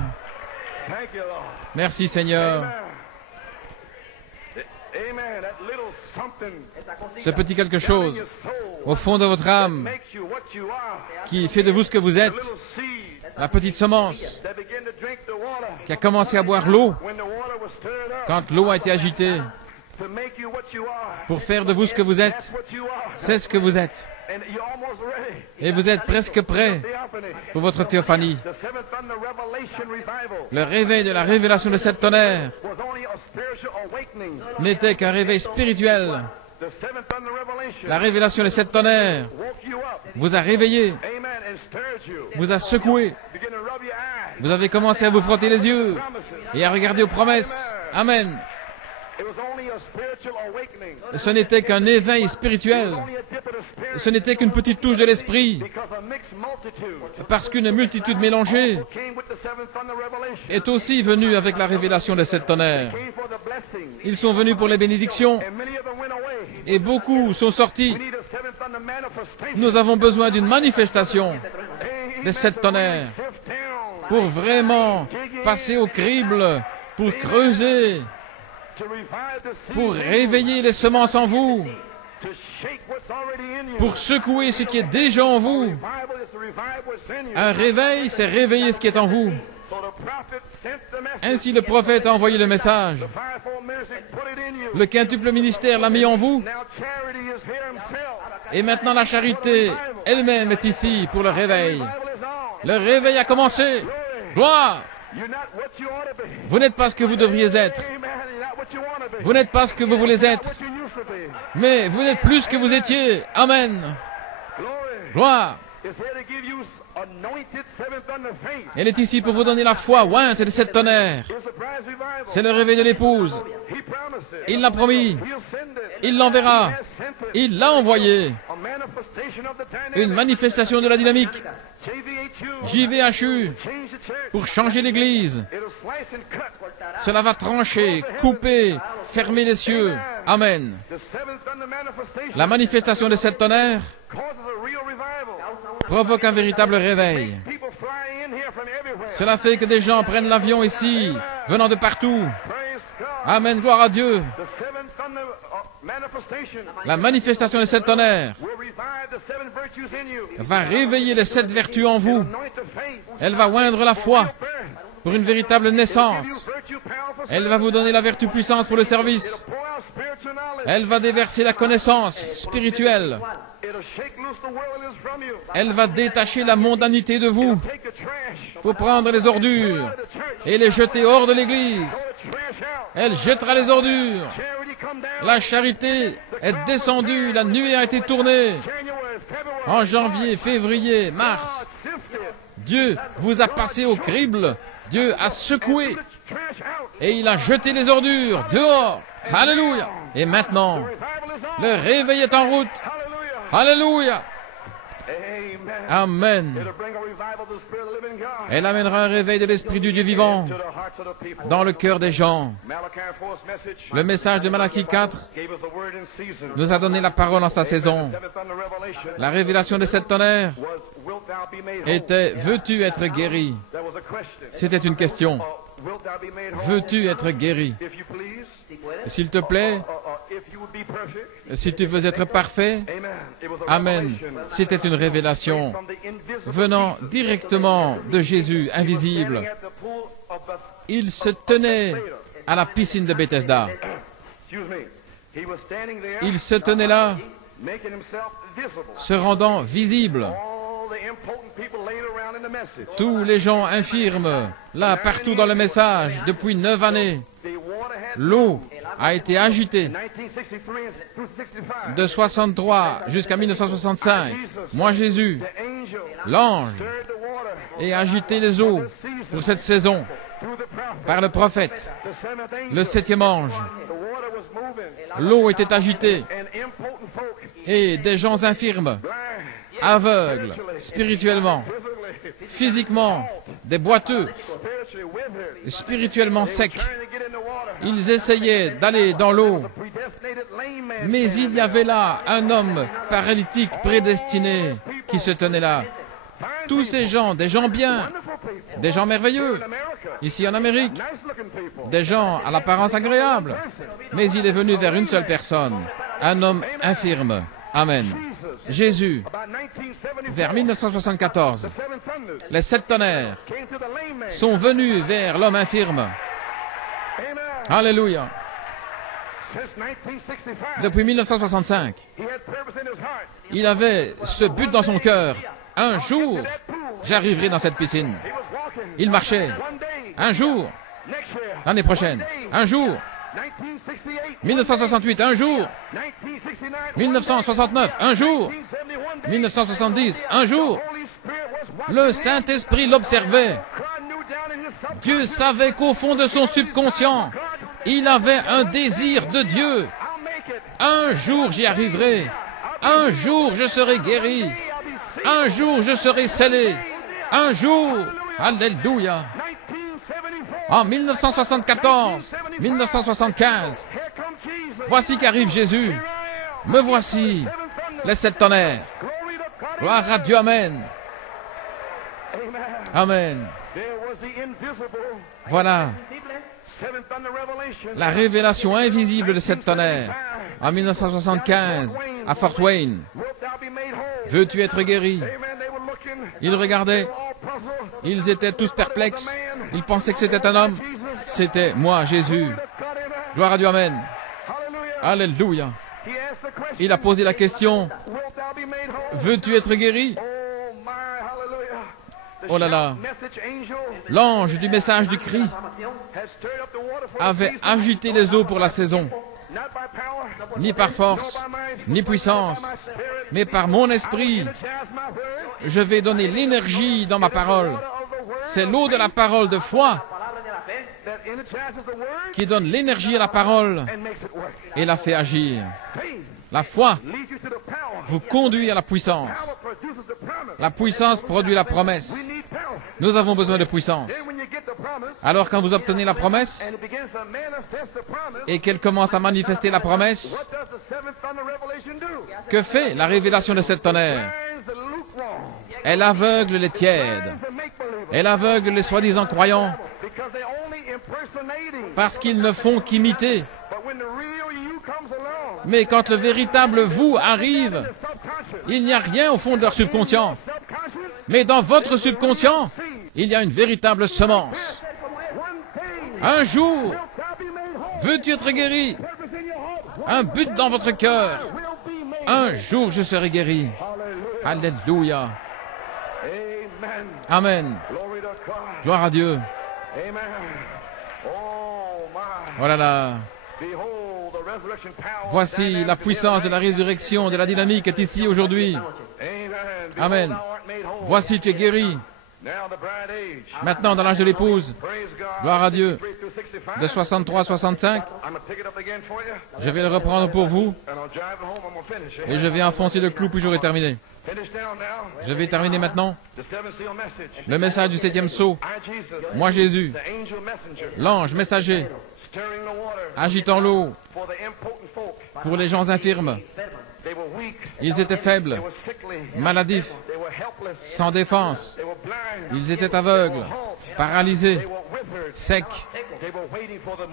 Thank you, Lord. Merci Seigneur. Amen. Amen. That little something Ce petit quelque down in chose your soul au fond de votre âme makes you what you are. qui fait de vous ce que vous êtes, Little seed la petite semence that began to drink the water qui a commencé à boire l'eau when the water was stirred up quand l'eau a été agitée to make you what you are. pour faire de vous ce que vous êtes. What you are. C'est ce que vous êtes. And you're almost ready Et vous êtes presque prêts pour votre théophanie. Le réveil de la révélation de sept tonnerres n'était qu'un réveil spirituel. La révélation des sept tonnerres vous a réveillé, vous a secoué. Vous avez commencé à vous frotter les yeux et à regarder aux promesses. Amen. Ce n'était qu'un éveil spirituel. Ce n'était qu'une petite touche de l'esprit. Parce qu'une multitude mélangée est aussi venue avec la révélation des sept tonnerres. Ils sont venus pour les bénédictions et beaucoup sont sortis. Nous avons besoin d'une manifestation des sept tonnerres pour vraiment passer au crible, pour creuser, pour réveiller les semences en vous, pour secouer ce qui est déjà en vous. Un réveil, c'est réveiller ce qui est en vous. Ainsi le prophète a envoyé le message. Le quintuple ministère l'a mis en vous. Et maintenant la charité elle-même est ici pour le réveil. Le réveil a commencé. Gloire! Vous n'êtes pas ce que vous devriez être. Vous n'êtes pas ce que vous voulez être. Mais vous n'êtes plus ce que vous étiez. Amen. Gloire. Elle est ici pour vous donner la foi ointe de sept tonnerres. C'est le réveil de l'épouse. Il l'a promis. Il l'enverra. Il l'a envoyé. Une manifestation de la dynamique. JVHU pour changer l'Église. Cela va trancher, couper, fermer les cieux. Amen. La manifestation de sept tonnerres provoque un véritable réveil. Cela fait que des gens prennent l'avion ici, venant de partout. Amen, gloire à Dieu. La manifestation des sept tonnerres va réveiller les sept vertus en vous. Elle va oindre la foi pour une véritable naissance. Elle va vous donner la vertu puissance pour le service. Elle va déverser la connaissance spirituelle. Elle va détacher la mondanité de vous pour prendre les ordures et les jeter hors de l'Église. Elle jettera les ordures. La charité est descendue, la nuée a été tournée. En janvier, février, mars, Dieu vous a passé au crible. Dieu a secoué et il a jeté les ordures dehors. Alléluia. Et maintenant, le réveil est en route. Alléluia. Amen. Elle amènera un réveil de l'Esprit du Dieu vivant dans le cœur des gens. Le message de Malachie 4 nous a donné la parole en sa saison. La révélation des sept tonnerres était « Veux-tu être guéri ?» C'était une question. Veux-tu être guéri? S'il te plaît, si tu veux être parfait, Amen. C'était une révélation venant directement de Jésus, invisible. Il se tenait à la piscine de Bethesda. Il se tenait là, se rendant visible. Tous les gens infirmes, là, partout dans le message, depuis 9 années, l'eau a été agitée de 63 jusqu'à 1965. Moi, Jésus, l'ange, a agité les eaux pour cette saison par le prophète, le 7e ange. L'eau était agitée et des gens infirmes, aveugles, spirituellement, physiquement, des boiteux, spirituellement secs. Ils essayaient d'aller dans l'eau, mais il y avait là un homme paralytique prédestiné qui se tenait là. Tous ces gens, des gens bien, des gens merveilleux, ici en Amérique, des gens à l'apparence agréable, mais il est venu vers une seule personne, un homme infirme. Amen. Jésus, vers 1974, les sept tonnerres sont venus vers l'homme infirme. Alléluia. Depuis 1965, il avait ce but dans son cœur. Un jour, j'arriverai dans cette piscine. Il marchait. Un jour, l'année prochaine. Un jour, 1968, un jour, 1969, un jour, 1970, un jour. Le Saint-Esprit l'observait. Dieu savait qu'au fond de son subconscient, il avait un désir de Dieu. Un jour j'y arriverai. Un jour je serai guéri. Un jour je serai scellé. Un jour, alléluia. En 1974, 1975, voici qu'arrive Jésus. Me voici, les 7 tonnerres. Gloire à Dieu, amen. Amen. Voilà la révélation invisible des 7 tonnerres. En 1975, à Fort Wayne. Veux-tu être guéri? Ils regardaient. Ils étaient tous perplexes. Ils pensaient que c'était un homme. C'était moi, Jésus. Gloire à Dieu, amen. Alléluia. Il a posé la question. Veux-tu être guéri? Oh là là. L'ange du message du cri avait agité les eaux pour la saison. Ni par force, ni puissance, mais par mon esprit. Je vais donner l'énergie dans ma parole. C'est l'eau de la parole de foi qui donne l'énergie à la parole et la fait agir. La foi vous conduit à la puissance. La puissance produit la promesse. Nous avons besoin de puissance. Alors quand vous obtenez la promesse et qu'elle commence à manifester la promesse, que fait la révélation de 7 tonnerres? Elle aveugle les tièdes. Elle aveugle les soi-disant croyants parce qu'ils ne font qu'imiter. Mais quand le véritable vous arrive, il n'y a rien au fond de leur subconscient. Mais dans votre subconscient, il y a une véritable semence. Un jour, veux-tu être guéri? Un but dans votre cœur. Un jour, je serai guéri. Alléluia. Amen. Gloire à Dieu. Voilà là. Voici la puissance de la résurrection, de la dynamique est ici aujourd'hui. Amen. Voici, tu es guéri. Maintenant, dans l'âge de l'épouse, gloire à Dieu, de 63 à 65, je vais le reprendre pour vous et je vais enfoncer le clou puis j'aurai terminé. Je vais terminer maintenant. Le message du 7e sceau. Moi, Jésus, l'ange messager, agitant l'eau pour les gens infirmes. Ils étaient faibles, maladifs, sans défense. Ils étaient aveugles, paralysés, secs.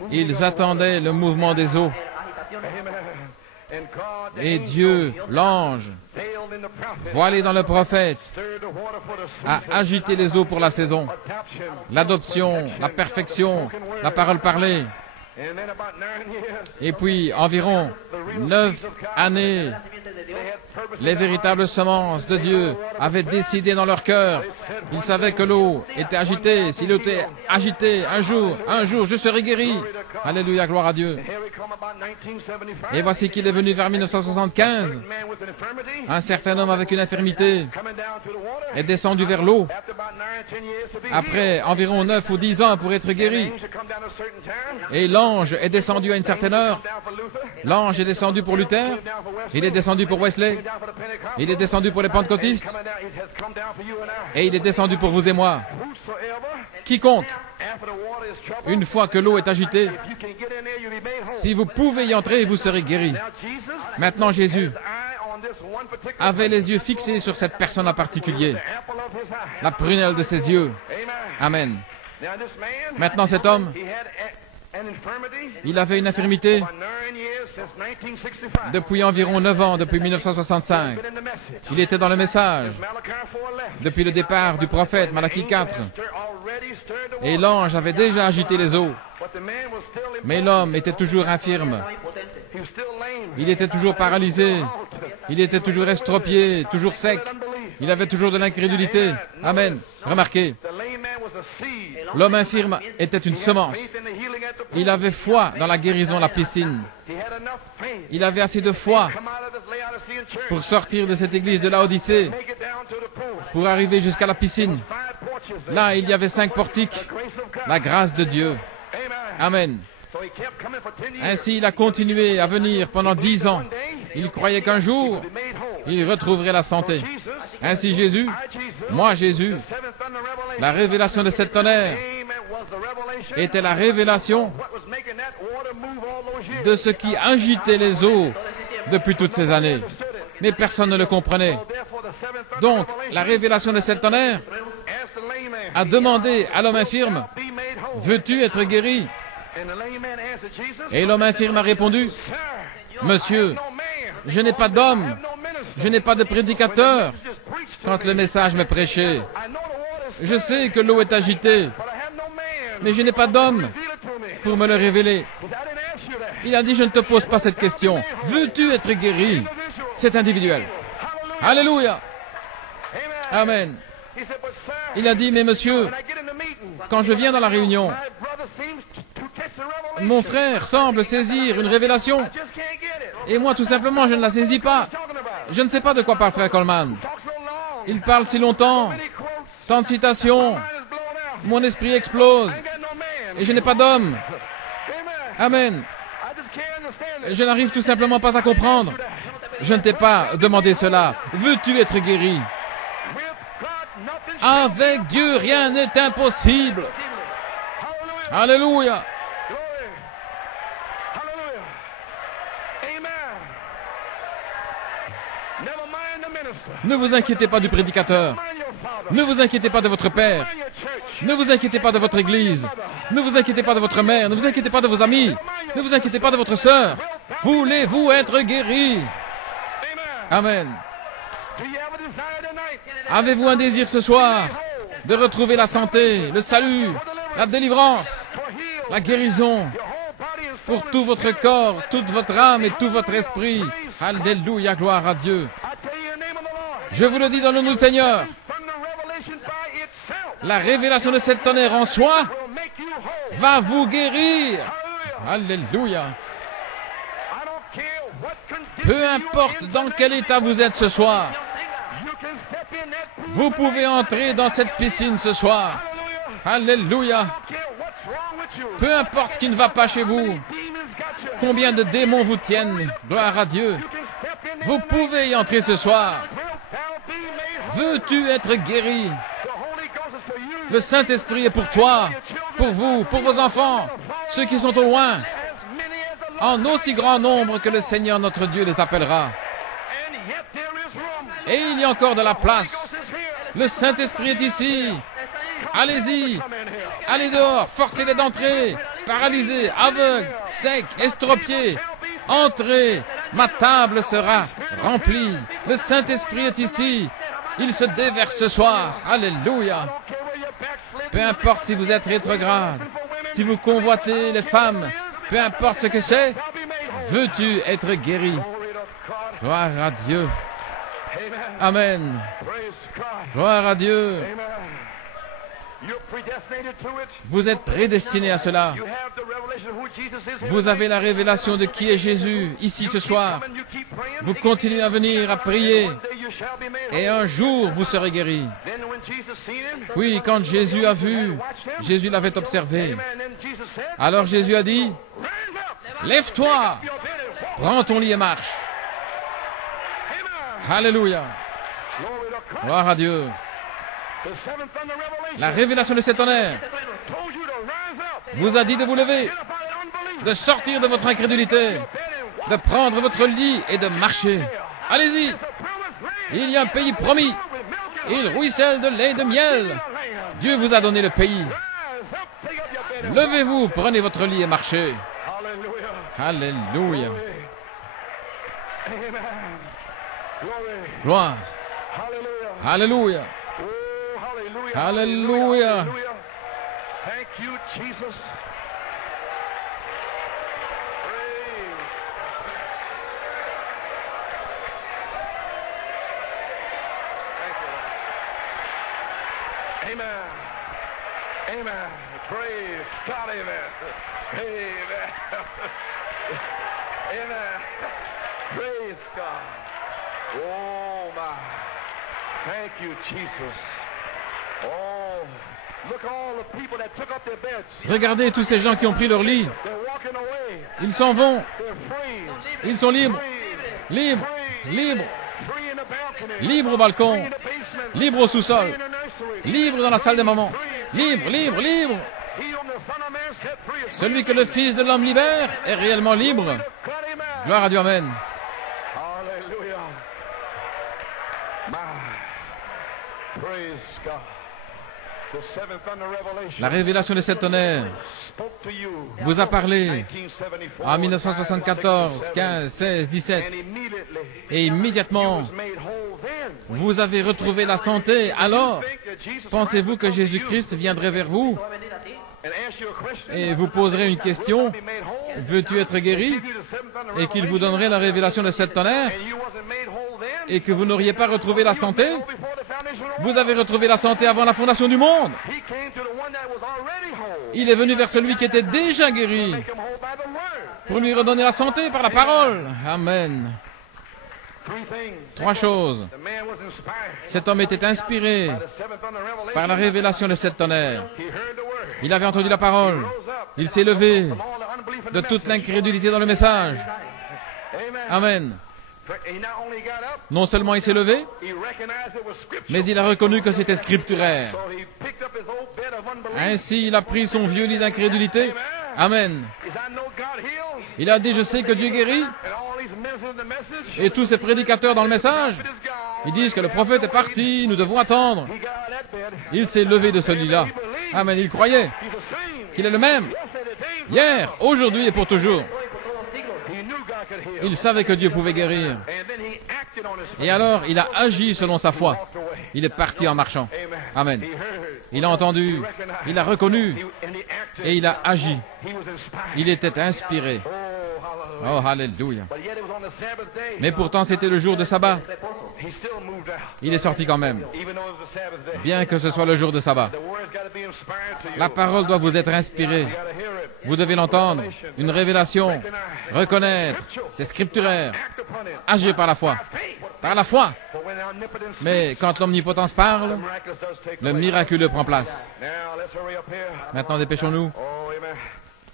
Ils attendaient le mouvement des eaux. Et Dieu, l'ange, voilé dans le prophète, a agité les eaux pour la saison. L'adoption, la perfection, la parole parlée. Et puis, environ 9 années, les véritables semences de Dieu avaient décidé dans leur cœur. Ils savaient que l'eau était agitée. Si l'eau était agitée, un jour, je serai guéri. Alléluia, gloire à Dieu. Et voici qu'il est venu vers 1975. Un certain homme avec une infirmité est descendu vers l'eau. Après environ 9 ou 10 ans pour être guéri. Et l'ange est descendu à une certaine heure. L'ange est descendu pour Luther. Il est descendu pour Wesley. Il est descendu pour les pentecôtistes. Et il est descendu pour vous et moi. Quiconque, une fois que l'eau est agitée, si vous pouvez y entrer, vous serez guéri. Maintenant, Jésus avait les yeux fixés sur cette personne en particulier, la prunelle de ses yeux. Amen. Maintenant, cet homme, il avait une infirmité depuis environ 9 ans, depuis 1965. Il était dans le message depuis le départ du prophète Malachie 4. Et l'ange avait déjà agité les eaux. Mais l'homme était toujours infirme. Il était toujours paralysé. Il était toujours estropié, toujours sec. Il avait toujours de l'incrédulité. Amen. Remarquez, l'homme infirme était une semence. Il avait foi dans la guérison à la piscine. Il avait assez de foi pour sortir de cette église de Laodicée, pour arriver jusqu'à la piscine. Là, il y avait 5 portiques. La grâce de Dieu. Amen. Ainsi, il a continué à venir pendant 10 ans. Il croyait qu'un jour, il retrouverait la santé. Ainsi, Jésus, moi Jésus, la révélation de cette tonnerre était la révélation de ce qui agitait les eaux depuis toutes ces années. Mais personne ne le comprenait. Donc, la révélation de cette tonnerre a demandé à l'homme infirme, « Veux-tu être guéri ?» Et l'homme infirme a répondu, « Monsieur, je n'ai pas d'homme, je n'ai pas de prédicateur quand le message m'est prêché. Je sais que l'eau est agitée, mais je n'ai pas d'homme pour me le révéler. » Il a dit, « Je ne te pose pas cette question. Veux-tu être guéri ?» C'est individuel. Alléluia. Amen. Il a dit, « Mais monsieur, quand je viens dans la réunion, mon frère semble saisir une révélation, et moi tout simplement je ne la saisis pas. Je ne sais pas de quoi parle frère Coleman. Il parle si longtemps, tant de citations, mon esprit explose, et je n'ai pas d'homme. Amen. Je n'arrive tout simplement pas à comprendre. Je ne t'ai pas demandé cela. Veux-tu être guéri? Avec Dieu, rien n'est impossible. Alléluia. Ne vous inquiétez pas du prédicateur. Ne vous inquiétez pas de votre père. Ne vous inquiétez pas de votre église. Ne vous inquiétez pas de votre mère. Ne vous inquiétez pas de vos amis. Ne vous inquiétez pas de votre sœur. Voulez-vous être guéri? Amen. Avez-vous un désir ce soir de retrouver la santé, le salut, la délivrance, la guérison pour tout votre corps, toute votre âme et tout votre esprit? Alléluia, gloire à Dieu. Je vous le dis dans le nom du Seigneur, la révélation de cette tonnerre en soi va vous guérir. Alléluia. Peu importe dans quel état vous êtes ce soir, vous pouvez entrer dans cette piscine ce soir. Alléluia. Peu importe ce qui ne va pas chez vous, combien de démons vous tiennent, gloire à Dieu, vous pouvez y entrer ce soir. Veux-tu être guéri? Le Saint-Esprit est pour toi, pour vous, pour vos enfants, ceux qui sont au loin, en aussi grand nombre que le Seigneur notre Dieu les appellera. Et il y a encore de la place. Le Saint-Esprit est ici. Allez-y. Allez dehors. Forcez-les d'entrer. Paralysés, aveugles, secs, estropiés. Entrez. Ma table sera remplie. Le Saint-Esprit est ici. Il se déverse ce soir. Alléluia. Peu importe si vous êtes rétrograde, si vous convoitez les femmes, peu importe ce que c'est, veux-tu être guéri? Gloire à Dieu. Amen. Gloire à Dieu. Vous êtes prédestinés à cela. Vous avez la révélation de qui est Jésus ici ce soir. Vous continuez à venir à prier et un jour vous serez guéris. Puis quand Jésus a vu, Jésus l'avait observé. Alors Jésus a dit, lève-toi, prends ton lit et marche. Alléluia. Gloire à Dieu. La révélation de cette tonnerre vous a dit de vous lever, de sortir de votre incrédulité, de prendre votre lit et de marcher. Allez-y. Il y a un pays promis. Il ruisselle de lait et de miel. Dieu vous a donné le pays. Levez-vous, prenez votre lit et marchez. Alléluia. Gloire. Alléluia. Alléluia. Amen. Praise God. Amen. Amen. Amen. Praise God. Oh, my. Thank you, Jesus. Oh, look all the people that took up their beds. Regardez tous ces gens qui ont pris leur lit. They're walking away. Ils s'en vont. They're free. Ils sont libres. Free. Libres. Libres. Free in the balcony. Libres au balcon. Free in the basement. Libres au sous-sol. Free in the nursery. Libres dans la salle des mamans. Libres, libres, libres. He whom the Son of Man set free is free. Celui que le Fils de l'homme libère est réellement libre. God, amen. Gloire à Dieu, Amen. Hallelujah. My. Praise God. The seventh thunder revelation La révélation des sept tonnerres spoke to you vous a parlé 1974, en 1974, 15, 16, 17. and immediately Et immédiatement, was made whole then. vous avez retrouvé la santé. Alors, Think that Jesus pensez-vous que Christ would come to Jésus-Christ viendrait vers vous you and ask you a question? et vous poserait une question? Be made whole? Veux-tu être guéri? Give you the seventh thunder Et qu'il vous revelation, donnerait la révélation des sept tonnerres and you wasn't made whole then? et que vous n'auriez pas retrouvé la santé? You before the foundation of the Vous world. avez retrouvé la santé avant la fondation du monde. He came to the one that was already whole. Il est venu vers celui qui était déjà guéri Make him whole by the word. pour lui redonner la santé par la parole. Amen. Three things. Trois choses. The man was inspired Cet homme était inspiré by the seventh thunder revelation. par la révélation des sept tonnerres. He heard the word. Il avait entendu la parole. Rose up Il s'est levé from all the unbelief in de the toute message. l'incrédulité dans le message. Amen. Amen. He not only got up, Non seulement il s'est levé, he recognized it was scripture. mais il a reconnu que c'était scripturaire. So he picked up his old bed of unbelief. Ainsi, il a pris son vieux lit d'incrédulité. Amen. He said, I know God heals. Il a dit, je sais que Dieu guérit. And all these ministers in the message. Et tous ces prédicateurs dans le message, It is gone. ils disent que le prophète est parti, nous devons attendre. He got out of that bed. Il s'est levé de ce lit-là. Amen. Il croyait He's the same. qu'il est le même. Yesterday, today. Hier, aujourd'hui et pour toujours. He knew God could heal. Il savait que Dieu pouvait guérir. And then he acted on his faith. Et alors, il a agi selon sa foi. Walked away. Il est parti en marchant. Amen. Amen. He heard. Il a entendu, il a reconnu And he acted. et il a agi. He was inspired. Il était inspiré. Oh, hallelujah. Oh, alléluia. But yet it was on the Sabbath day. Mais pourtant, c'était le jour de sabbat. He still moved out. Il est sorti quand même, Even though it was the Sabbath day. bien que ce soit le jour de sabbat. The word's got to be inspired to you. La parole doit vous être inspirée. You got to hear it. Vous devez l'entendre. Une révélation. Reconnaître. C'est scripturaire. Act upon it. Agir par la foi. Faith. Par la foi. But when the omnipotence Mais quand l'omnipotence parle, miraculous does take le place. miraculeux prend place. Now let's hurry up here. Maintenant, dépêchons-nous. Oh, amen.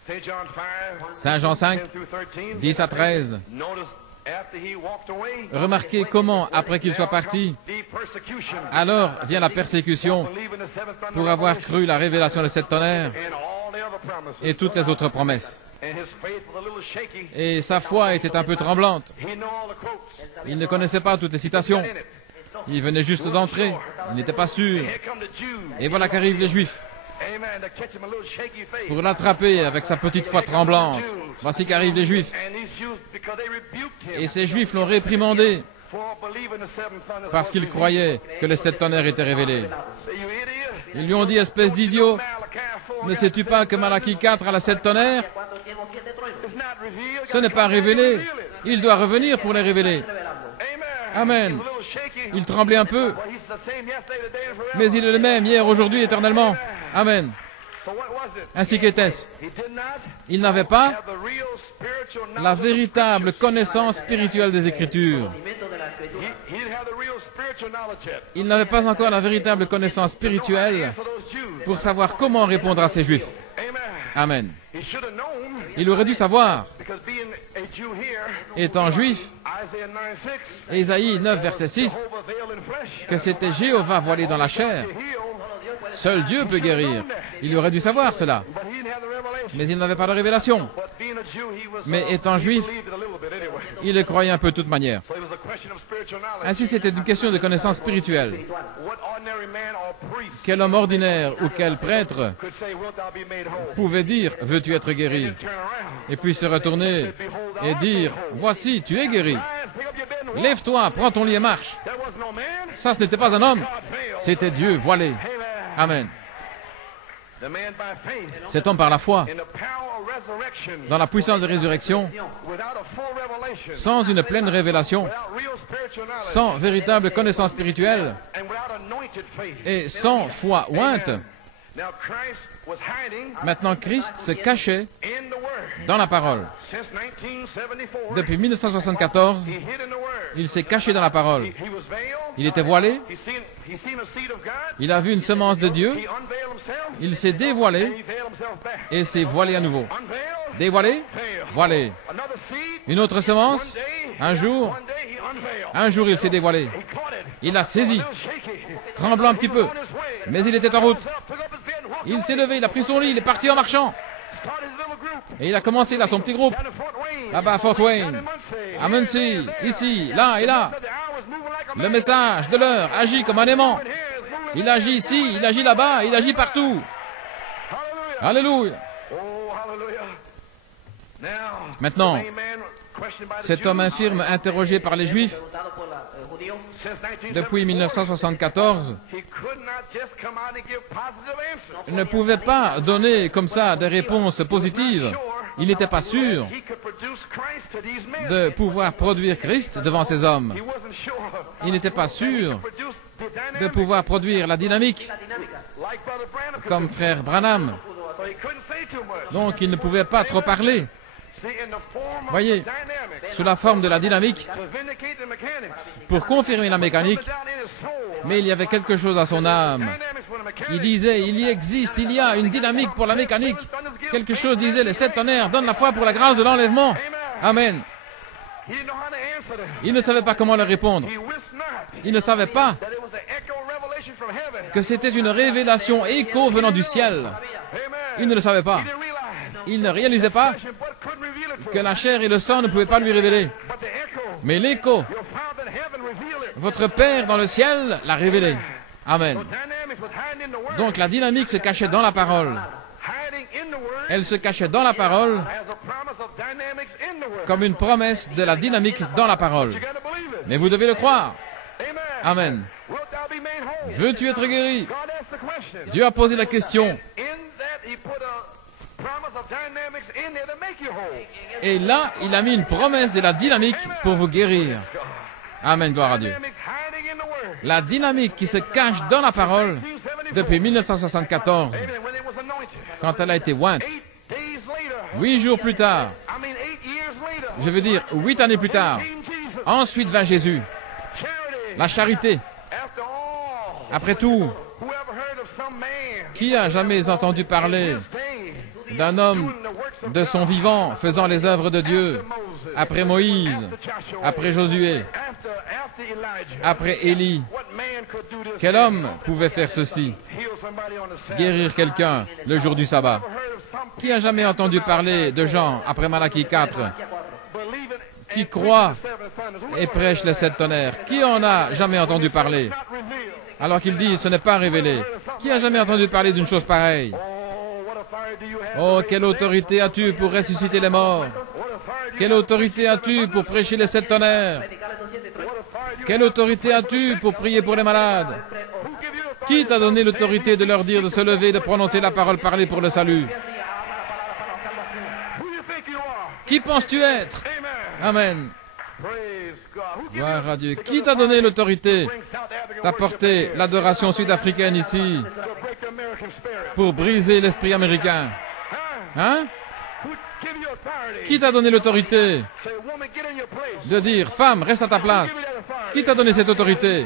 St. John 5. Saint Jean 5, 10 through 13. 10 à 13. Notice after he walked away. Remarquez comment, après qu'il soit parti, The persecution. alors vient la persécution Believe in the seventh thunder pour avoir cru la révélation de sept tonnerres and all the other promises. et toutes les autres promesses. And his faith was a little shaky. Et sa foi était un peu tremblante. He knew all the quotes. Il ne connaissait pas toutes les citations. In it. Il venait juste d'entrer. Il n'était pas sûr. Here come the Jews. Et voilà qu'arrivent les Juifs Amen. To catch him a little shaky faith. pour l'attraper avec sa petite foi tremblante. Voici qu'arrivent les Juifs. And these Jews, because they rebuked him Et ces Juifs l'ont réprimandé for believing the seventh thunder. parce qu'ils croyaient que les sept tonnerres étaient révélés. Say, you idiot. Ils lui ont dit, espèce d'idiot, Malachi 4 ne sais-tu pas que Malachie 4 a la sept tonnerres? It's not revealed. Ce n'est pas révélé. Il doit revenir pour les révéler. Amen. Amen. He's a little shaky. Il tremblait un peu, But he's the same yesterday, today, and forever. mais il est le même hier, aujourd'hui, éternellement. Amen. So what was it? Ainsi qu'était-ce. He did not Il n'avait pas have the real spiritual knowledge la of the véritable scriptures. connaissance spirituelle des Écritures. He didn't have the real spiritual knowledge yet. Il n'avait pas encore la véritable connaissance spirituelle For those Jews. pour savoir comment répondre à ces Juifs. Amen. Amen. He should have known, Il aurait dû savoir, because being a Jew here, étant juif, Isaiah 9:6, Ésaïe 9, verset 6, Jehovah veiled in flesh, que c'était Jéhovah voilé dans la chair. to heal, Seul Dieu peut guérir. Il aurait dû savoir cela, but he didn't have the revelation. mais il n'avait pas de révélation. But being a Jew, he was, Mais étant he juif, believed it a little bit anyway. il le croyait un peu de toute manière. So it was a question of spiritual knowledge. Ainsi, c'était une question de connaissance spirituelle. What ordinary man or priest Quel homme ordinaire ou quel prêtre could say, wilt thou be made whole? pouvait dire, veux-tu être guéri? Turn around. Et puis se retourner et dire, voici, tu es guéri. Rise, pick up your bed and walk. Lève-toi, prends ton lit et marche. That was no man. Ça, ce n'était pas un homme, God veiled. c'était Dieu voilé. Amen. Amen. The man by faith, Cet homme par la foi, in the power of resurrection, dans la puissance de résurrection, without a full revelation, sans une pleine révélation, without real spiritual knowledge, sans véritable connaissance spirituelle and without anointed faith. et sans foi ointe, Maintenant, Christ se cachait dans la parole. Depuis 1974, il s'est caché dans la parole. Il était voilé. Il a vu une semence de Dieu. Il s'est dévoilé et s'est voilé à nouveau. Dévoilé, voilé. Une autre semence, un jour, il s'est dévoilé. Il l'a saisi, tremblant un petit peu, mais il était en route. Il s'est levé, il a pris son lit, il est parti en marchant. Et il a commencé là son petit groupe, là-bas à Fort Wayne, à Muncie, ici, là et là. Le message de l'heure agit comme un aimant. Il agit ici, il agit là-bas, il agit partout. Alléluia. Maintenant, cet homme infirme interrogé par les Juifs depuis 1974 ne pouvait pas donner comme ça des réponses positives. Il n'était pas sûr de pouvoir produire Christ devant ces hommes. Il n'était pas sûr de pouvoir produire la dynamique comme frère Branham. Donc il ne pouvait pas trop parler. Voyez, sous la forme de la dynamique, pour confirmer la mécanique, mais il y avait quelque chose à son âme qui disait, il y existe, il y a une dynamique pour la mécanique. Quelque chose disait, les 7 tonnerres donnent la foi pour la grâce de l'enlèvement. Amen. Il ne savait pas comment leur répondre. Il ne savait pas que c'était une révélation écho venant du ciel. Il ne le savait pas. Il ne réalisait pas que la chair et le sang ne pouvaient pas lui révéler. Mais l'écho, votre Père dans le ciel l'a révélé. Amen. Donc la dynamique se cachait dans la parole. Elle se cachait dans la parole comme une promesse de la dynamique dans la parole. Mais vous devez le croire. Amen. Veux-tu être guéri? Dieu a posé la question. Et là, il a mis une promesse de la dynamique pour vous guérir. Amen, gloire à Dieu. La dynamique qui se cache dans la parole depuis 1974, quand elle a été ointe. 8 jours plus tard, je veux dire 8 années plus tard, ensuite vint Jésus. La charité. Après tout, qui a jamais entendu parler d'un homme de son vivant faisant les œuvres de Dieu après Moïse, après Josué, après Élie? Quel homme pouvait faire ceci? Guérir quelqu'un le jour du sabbat. Qui a jamais entendu parler de Jean après Malachie 4 qui croit et prêche les 7 tonnerres? Qui en a jamais entendu parler? Alors qu'il dit, ce n'est pas révélé. Qui a jamais entendu parler d'une chose pareille? Oh, quelle autorité as-tu pour ressusciter les morts? Quelle autorité as-tu pour prêcher les 7 tonnerres? Quelle autorité as-tu pour prier pour les malades? Qui t'a donné l'autorité de leur dire de se lever et de prononcer la parole parlée pour le salut? Qui penses-tu être? Amen. Gloire à Dieu. Qui t'a donné l'autorité d'apporter l'adoration sud-africaine ici pour briser l'esprit américain? Hein? Qui t'a donné l'autorité de dire, femme, reste à ta place? Qui t'a donné cette autorité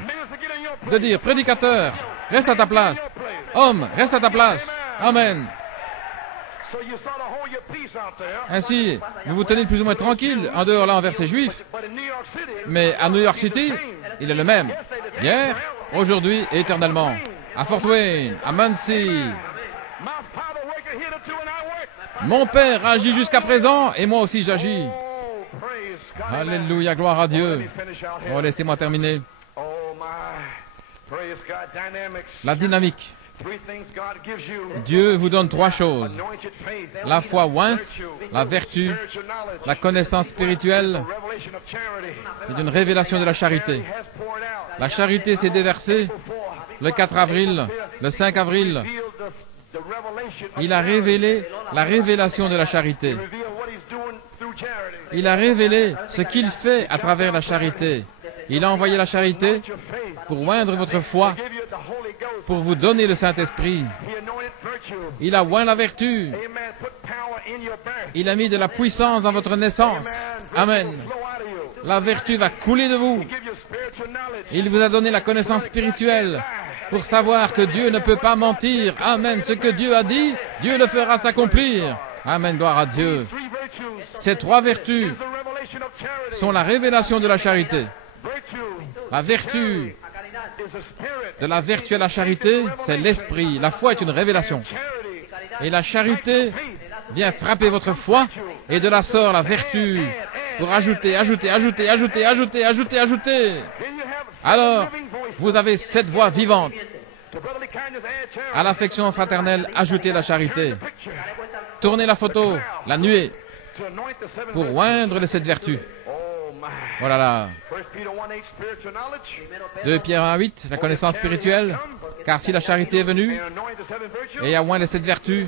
de dire, prédicateur, reste à ta place? Homme, reste à ta place. Amen. Ainsi, vous vous tenez plus ou moins tranquille en dehors là envers ces Juifs. Mais à New York City, il est le même. Hier, aujourd'hui et éternellement. À Fort Wayne, à Muncie. Mon Père agit jusqu'à présent et moi aussi j'agis. Alléluia, gloire à Dieu. Oh, laissez-moi terminer. La dynamique. Dieu vous donne 3 choses. La foi ointe, la vertu, la connaissance spirituelle. C'est une révélation de la charité. La charité s'est déversée le 4 avril, le 5 avril. Il a révélé la révélation de la charité. Il a révélé ce qu'il fait à travers la charité. Il a envoyé la charité pour oindre votre foi, pour vous donner le Saint-Esprit. Il a oint la vertu. Il a mis de la puissance dans votre naissance. Amen. La vertu va couler de vous. Il vous a donné la connaissance spirituelle pour savoir que Dieu ne peut pas mentir. Amen. Ce que Dieu a dit, Dieu le fera s'accomplir. Amen. Gloire à Dieu. Ces trois vertus sont la révélation de la charité. La vertu de la vertu à la charité, c'est l'esprit. La foi est une révélation. Et la charité vient frapper votre foi et de la sorte la vertu pour ajouter. Alors, vous avez cette voix vivante. À l'affection fraternelle, ajoutez la charité. Tournez la photo, la nuée, pour oindre les sept vertus. Oh là là. 2 Pierre 1:8, la connaissance spirituelle. Car si la charité est venue et a oint les sept vertus,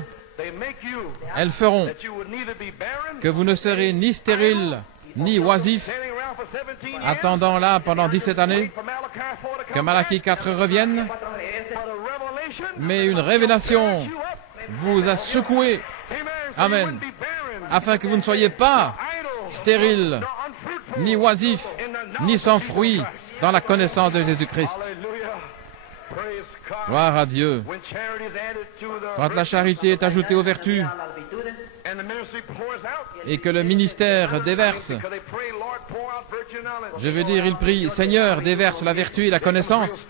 elles feront que vous ne serez ni stérile, ni oisif, attendant là pendant 17 années que Malachie 4 revienne, mais une révélation vous a secoué. Amen. Afin que vous ne soyez pas stérile, ni oisif, ni sans fruit dans la connaissance de Jésus-Christ. Gloire à Dieu. Quand la charité est ajoutée aux vertus et que le ministère déverse, je veux dire, il prie, Seigneur, déverse la vertu et la connaissance,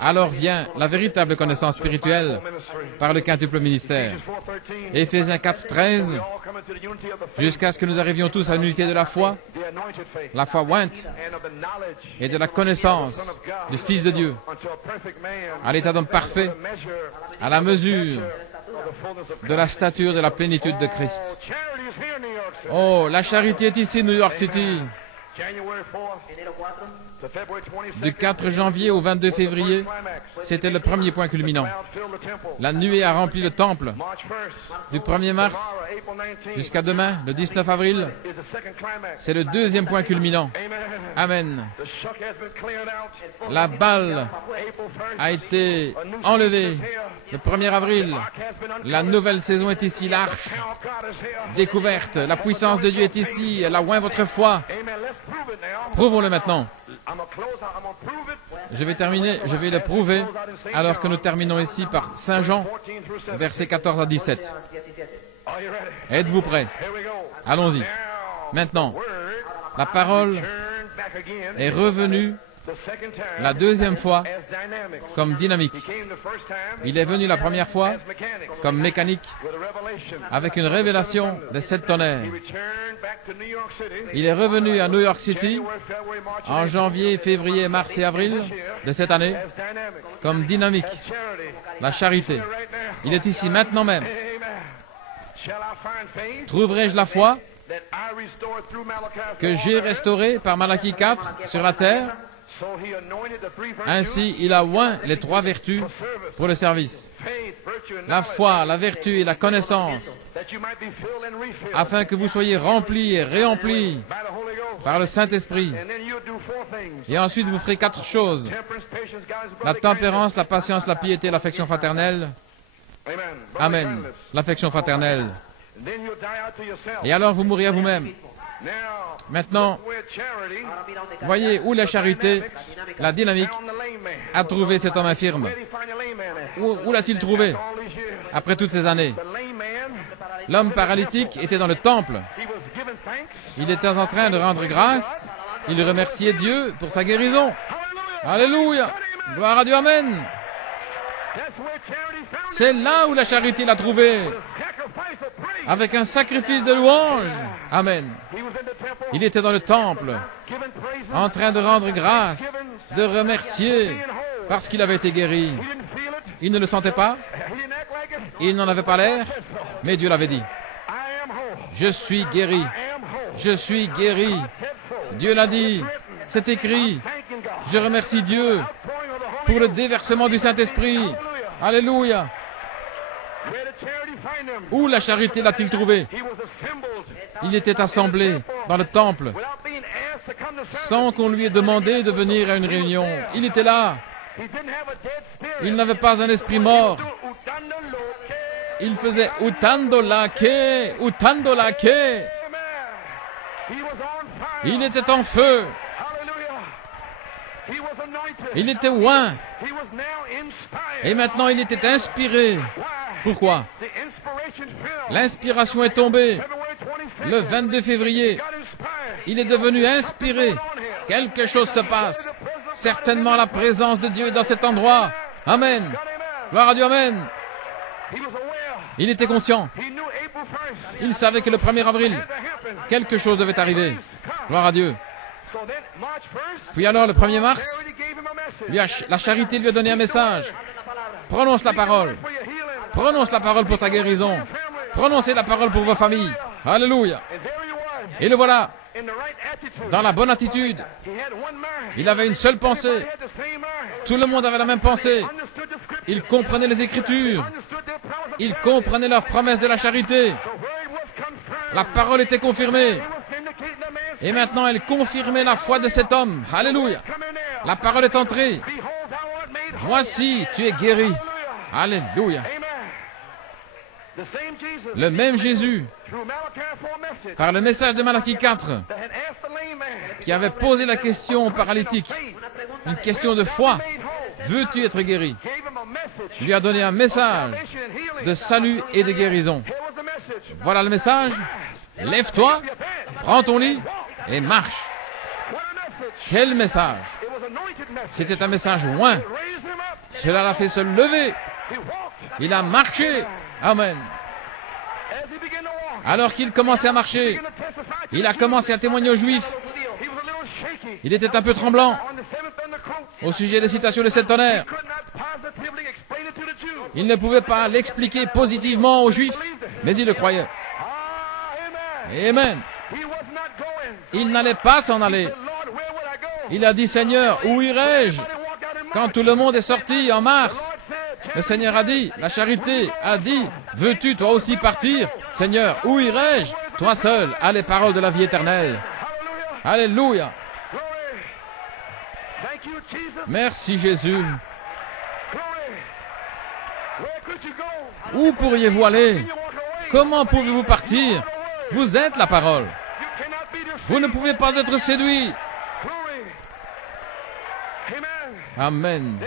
alors vient la véritable connaissance spirituelle par le quintuple ministère. Éphésiens 4:13, jusqu'à ce que nous arrivions tous à l'unité de la foi ointe, et de la connaissance du Fils de Dieu, à l'état d'homme parfait, à la mesure de la stature de la plénitude de Christ. Oh, la charité est ici, New York City. Du 4 janvier au 22 février, c'était le premier point culminant. La nuée a rempli le temple. Du 1er mars jusqu'à demain, le 19 avril, c'est le deuxième point culminant. Amen. La balle a été enlevée. Le 1er avril, la nouvelle saison est ici, l'arche découverte. La puissance de Dieu est ici, elle a oint votre foi. Prouvons-le maintenant. Je vais terminer, je vais le prouver, alors que nous terminons ici par Saint Jean, versets 14 à 17. Êtes-vous prêts? Allons-y. Maintenant, la parole est revenue la deuxième fois comme dynamique. Il est venu la première fois comme mécanique, avec une révélation des 7 tonnerres. Il est revenu à New York City en janvier, février, mars et avril de cette année comme dynamique, la charité. Il est ici maintenant même. Trouverai-je la foi que j'ai restaurée par Malachie 4 sur la terre? Ainsi, il a oint les 3 vertus pour le service. La foi, la vertu et la connaissance, afin que vous soyez remplis et réemplis par le Saint-Esprit. Et ensuite, vous ferez 4 choses. La tempérance, la patience, la piété, l'affection fraternelle. Amen. L'affection fraternelle. Et alors, vous mourrez à vous-même. Maintenant, voyez où la charité, la dynamique, a trouvé cet homme infirme. Où l'a-t-il trouvé après toutes ces années? L'homme paralytique était dans le temple. Il était en train de rendre grâce. Il remerciait Dieu pour sa guérison. Alléluia! Gloire à Dieu, Amen! C'est là où la charité l'a trouvé. Avec un sacrifice de louange. Amen. Il était dans le temple, en train de rendre grâce, de remercier, parce qu'il avait été guéri. Il ne le sentait pas, il n'en avait pas l'air, mais Dieu l'avait dit. Je suis guéri. Je suis guéri. Dieu l'a dit. C'est écrit. Je remercie Dieu pour le déversement du Saint-Esprit. Alléluia. Où la charité l'a-t-il trouvé? Il était assemblé dans le temple, sans qu'on lui ait demandé de venir à une réunion. Il était là. Il n'avait pas un esprit mort. Il faisait utando la que, utando la que. Il était en feu. Il était oint. Et maintenant il était inspiré. Pourquoi? L'inspiration est tombée. Le 22 février, il est devenu inspiré. Quelque chose se passe. Certainement la présence de Dieu est dans cet endroit. Amen. Gloire à Dieu, amen. Il était conscient. Il savait que le 1er avril, quelque chose devait arriver. Gloire à Dieu. Puis alors, le 1er mars, la charité lui a donné un message. Prononce la parole. Prononce la parole pour ta guérison. Prononcez la parole pour vos familles. Alléluia. Et le voilà. Dans la bonne attitude. Il avait une seule pensée. Tout le monde avait la même pensée. Il comprenait les Écritures. Il comprenait leurs promesses de la charité. La parole était confirmée. Et maintenant, elle confirmait la foi de cet homme. Alléluia. La parole est entrée. Voici, tu es guéri. Alléluia. Le même Jésus, par le message de Malachie 4, qui avait posé la question au paralytique, une question de foi, veux-tu être guéri? Lui a donné un message de salut et de guérison. Voilà le message. Lève-toi, prends ton lit et marche. Quel message! C'était un message oint. Cela l'a fait se lever. Il a marché. Amen. Alors qu'il commençait à marcher, il a commencé à témoigner aux Juifs. Il était un peu tremblant au sujet des citations des 7 tonnerres. Il ne pouvait pas l'expliquer positivement aux Juifs, mais il le croyait. Amen. Il n'allait pas s'en aller. Il a dit, Seigneur, où irai-je? Quand tout le monde est sorti en mars, le Seigneur a dit, la charité a dit, veux-tu toi aussi partir? Seigneur, où irai-je? Toi seul as les paroles de la vie éternelle. Alléluia. Merci Jésus. Où pourriez-vous aller? Comment pouvez-vous partir? Vous êtes la parole. Vous ne pouvez pas être séduit. Amen.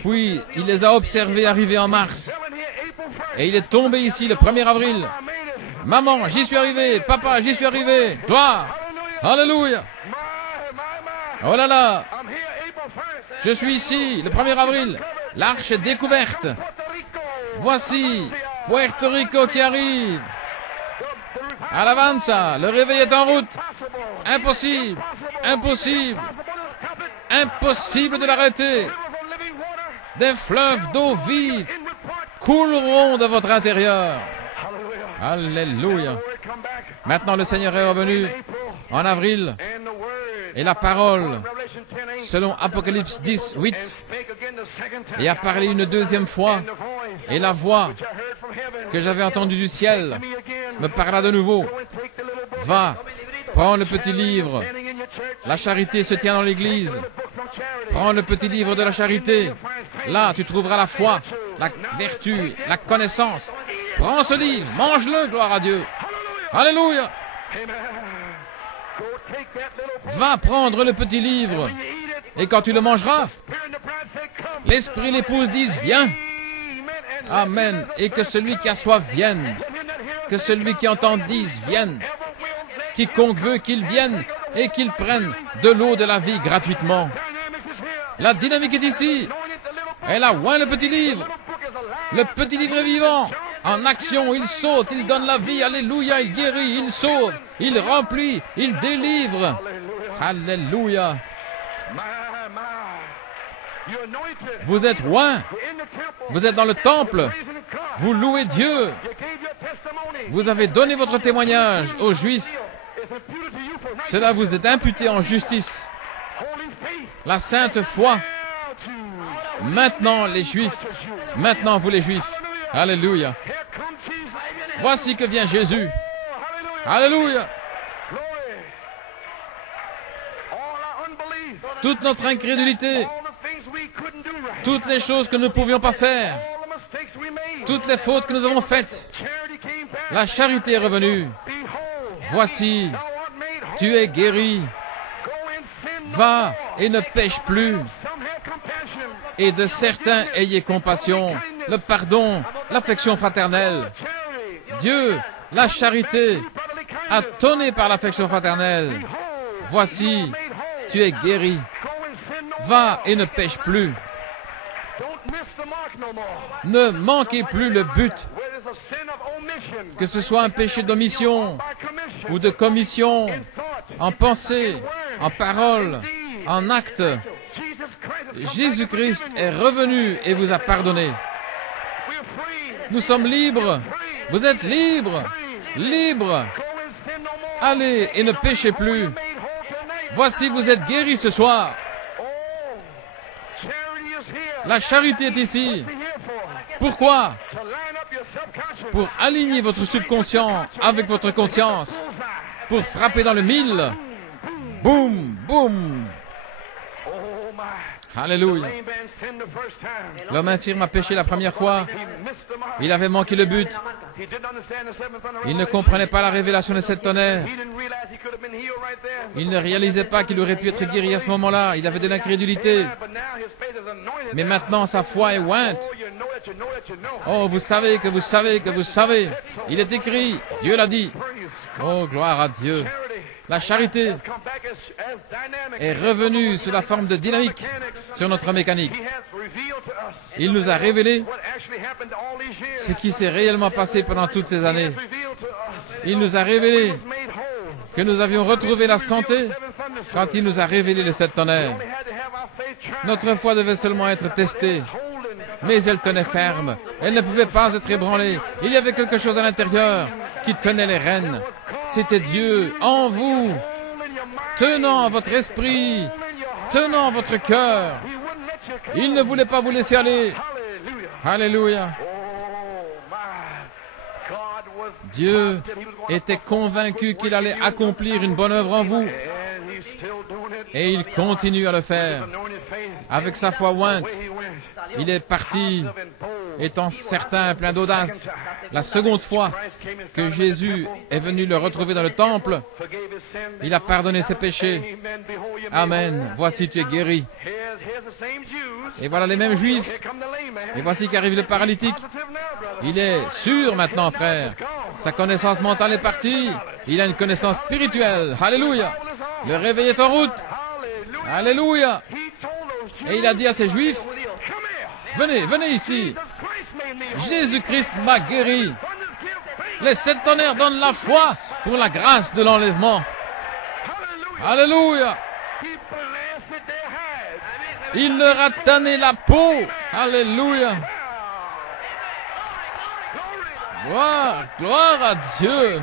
Puis, il les a observés arriver en mars. Et il est tombé ici le 1er avril. Maman, j'y suis arrivé. Papa, j'y suis arrivé. Gloire. Alléluia. Oh là là. Je suis ici le 1er avril. L'arche est découverte. Voici Puerto Rico qui arrive. Alabanza, le réveil est en route. Impossible. Impossible. Impossible de l'arrêter. Des fleuves d'eau vive couleront de votre intérieur. Alléluia. Maintenant, le Seigneur est revenu en avril. Et la parole, selon Apocalypse 10, 8, et a parlé une deuxième fois. Et la voix que j'avais entendue du ciel me parla de nouveau. Va, prends le petit livre. La charité se tient dans l'église. Prends le petit livre de la charité. Là, tu trouveras la foi, la vertu, la connaissance. Prends ce livre, mange-le, gloire à Dieu. Alléluia. Va prendre le petit livre. Et quand tu le mangeras, l'esprit et l'épouse disent, viens. Amen. Et que celui qui a soif vienne. Que celui qui entend dise, vienne. Quiconque veut qu'il vienne et qu'il prenne de l'eau de la vie gratuitement. La dynamique est ici. Elle a oint le petit livre. Le petit livre est vivant. En action, il saute, il donne la vie. Alléluia, il guérit, il sauve, il remplit, il délivre. Alléluia. Vous êtes oint. Vous êtes dans le temple. Vous louez Dieu. Vous avez donné votre témoignage aux Juifs. Cela vous est imputé en justice. La sainte foi. Maintenant les Juifs. Maintenant vous les Juifs. Alléluia. Voici que vient Jésus. Alléluia. Toute notre incrédulité, toutes les choses que nous ne pouvions pas faire, toutes les fautes que nous avons faites. La charité est revenue. Voici, tu es guéri. Va et ne pêche plus. Et de certains, ayez compassion, le pardon, l'affection fraternelle. Dieu, la charité, a tonné par l'affection fraternelle. Voici, tu es guéri. Va et ne pêche plus. Ne manquez plus le but. Que ce soit un péché d'omission ou de commission, en pensée, en parole, en acte, Jésus-Christ est revenu et vous a pardonné. Nous sommes libres. Vous êtes libres. Libres. Allez et ne péchez plus. Voici, vous êtes guéris ce soir. La charité est ici. Pourquoi? Pour aligner votre subconscient avec votre conscience. Pour frapper dans le mille. Boum, boum. Alléluia. L'homme infirme a péché la première fois. Il avait manqué le but. Il ne comprenait pas la révélation des 7 tonnerres. Il ne réalisait pas qu'il aurait pu être guéri à ce moment-là. Il avait de l'incrédulité. Mais maintenant, sa foi est ointe. Oh, vous savez que vous savez que vous savez. Il est écrit. Dieu l'a dit. Oh, gloire à Dieu. La charité est revenue sous la forme de dynamique sur notre mécanique. Il nous a révélé ce qui s'est réellement passé pendant toutes ces années. Il nous a révélé que nous avions retrouvé la santé quand il nous a révélé les 7 tonnerres. Notre foi devait seulement être testée, mais elle tenait ferme. Elle ne pouvait pas être ébranlée. Il y avait quelque chose à l'intérieur qui tenait les rênes. C'était Dieu en vous, tenant votre esprit, tenant votre cœur. Il ne voulait pas vous laisser aller. Alléluia. Dieu était convaincu qu'il allait accomplir une bonne œuvre en vous. Et il continue à le faire. Avec sa foi ointe, il est parti, étant certain, plein d'audace. La seconde fois que Jésus est venu le retrouver dans le temple, il a pardonné ses péchés. Amen. Voici, tu es guéri. Et voilà les mêmes Juifs. Et voici qu'arrive le paralytique. Il est sûr maintenant, frère. Sa connaissance mentale est partie. Il a une connaissance spirituelle. Alléluia. Le réveil est en route. Alléluia. Et il a dit à ces Juifs, venez, venez ici. Jésus-Christ m'a guéri. Les 7 tonnerres donnent la foi pour la grâce de l'enlèvement. Alléluia. Il leur a tanné la peau. Alléluia. Gloire, gloire à Dieu.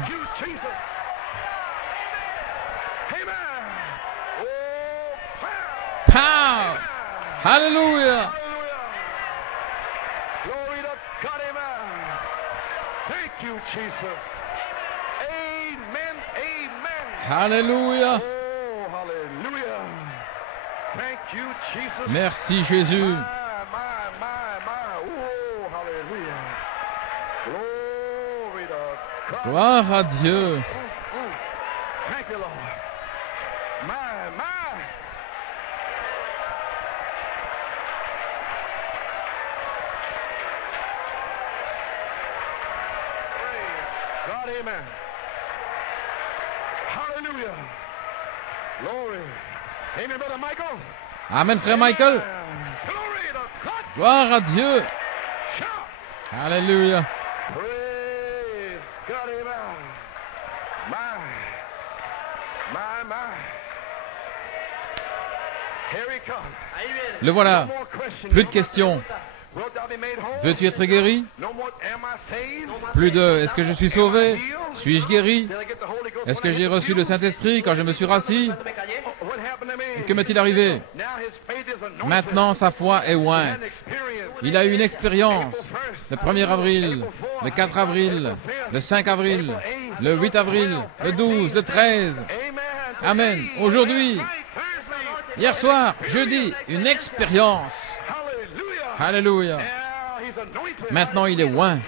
Pow. Alléluia. Alléluia. Merci Jésus. Gloire à Dieu. Amen. Hallelujah. Glory. Amen, brother Michael. Amen, frère Michael. Gloire à Dieu. Alléluia. Praise God, amen. My. Here he comes. Le voilà. No more questions. Plus de questions. Wilt thou be made whole? Veux-tu être guéri? No more am I saved? Plus de est-ce que je suis sauvé? Suis-je guéri? Did I get the Holy Ghost? Est-ce que j'ai reçu le Saint-Esprit quand je me suis rassis? What happened to me? Que m'est-il arrivé? Now his faith is anointed. Maintenant, sa foi est An ointe. experience. Il a eu une expérience. Le 1er avril, le 4 avril, le 5 avril, le 8 avril, le 12, le 13. Amen. Amen. Aujourd'hui, hier soir, jeudi, une expérience. Hallelujah. Alléluia. Now he's Maintenant, il est oint.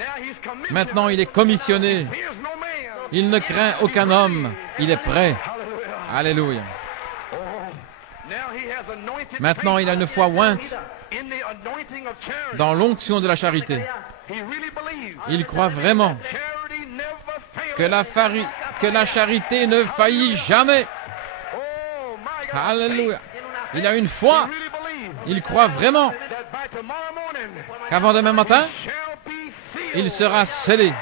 Maintenant, il est commissionné. Il ne craint aucun homme. Il est prêt. Alléluia. Maintenant, il a une foi ointe dans l'onction de la charité. Il croit vraiment que la charité ne faillit jamais. Alléluia. Il a une foi. Il croit vraiment qu'avant demain matin, il sera scellé.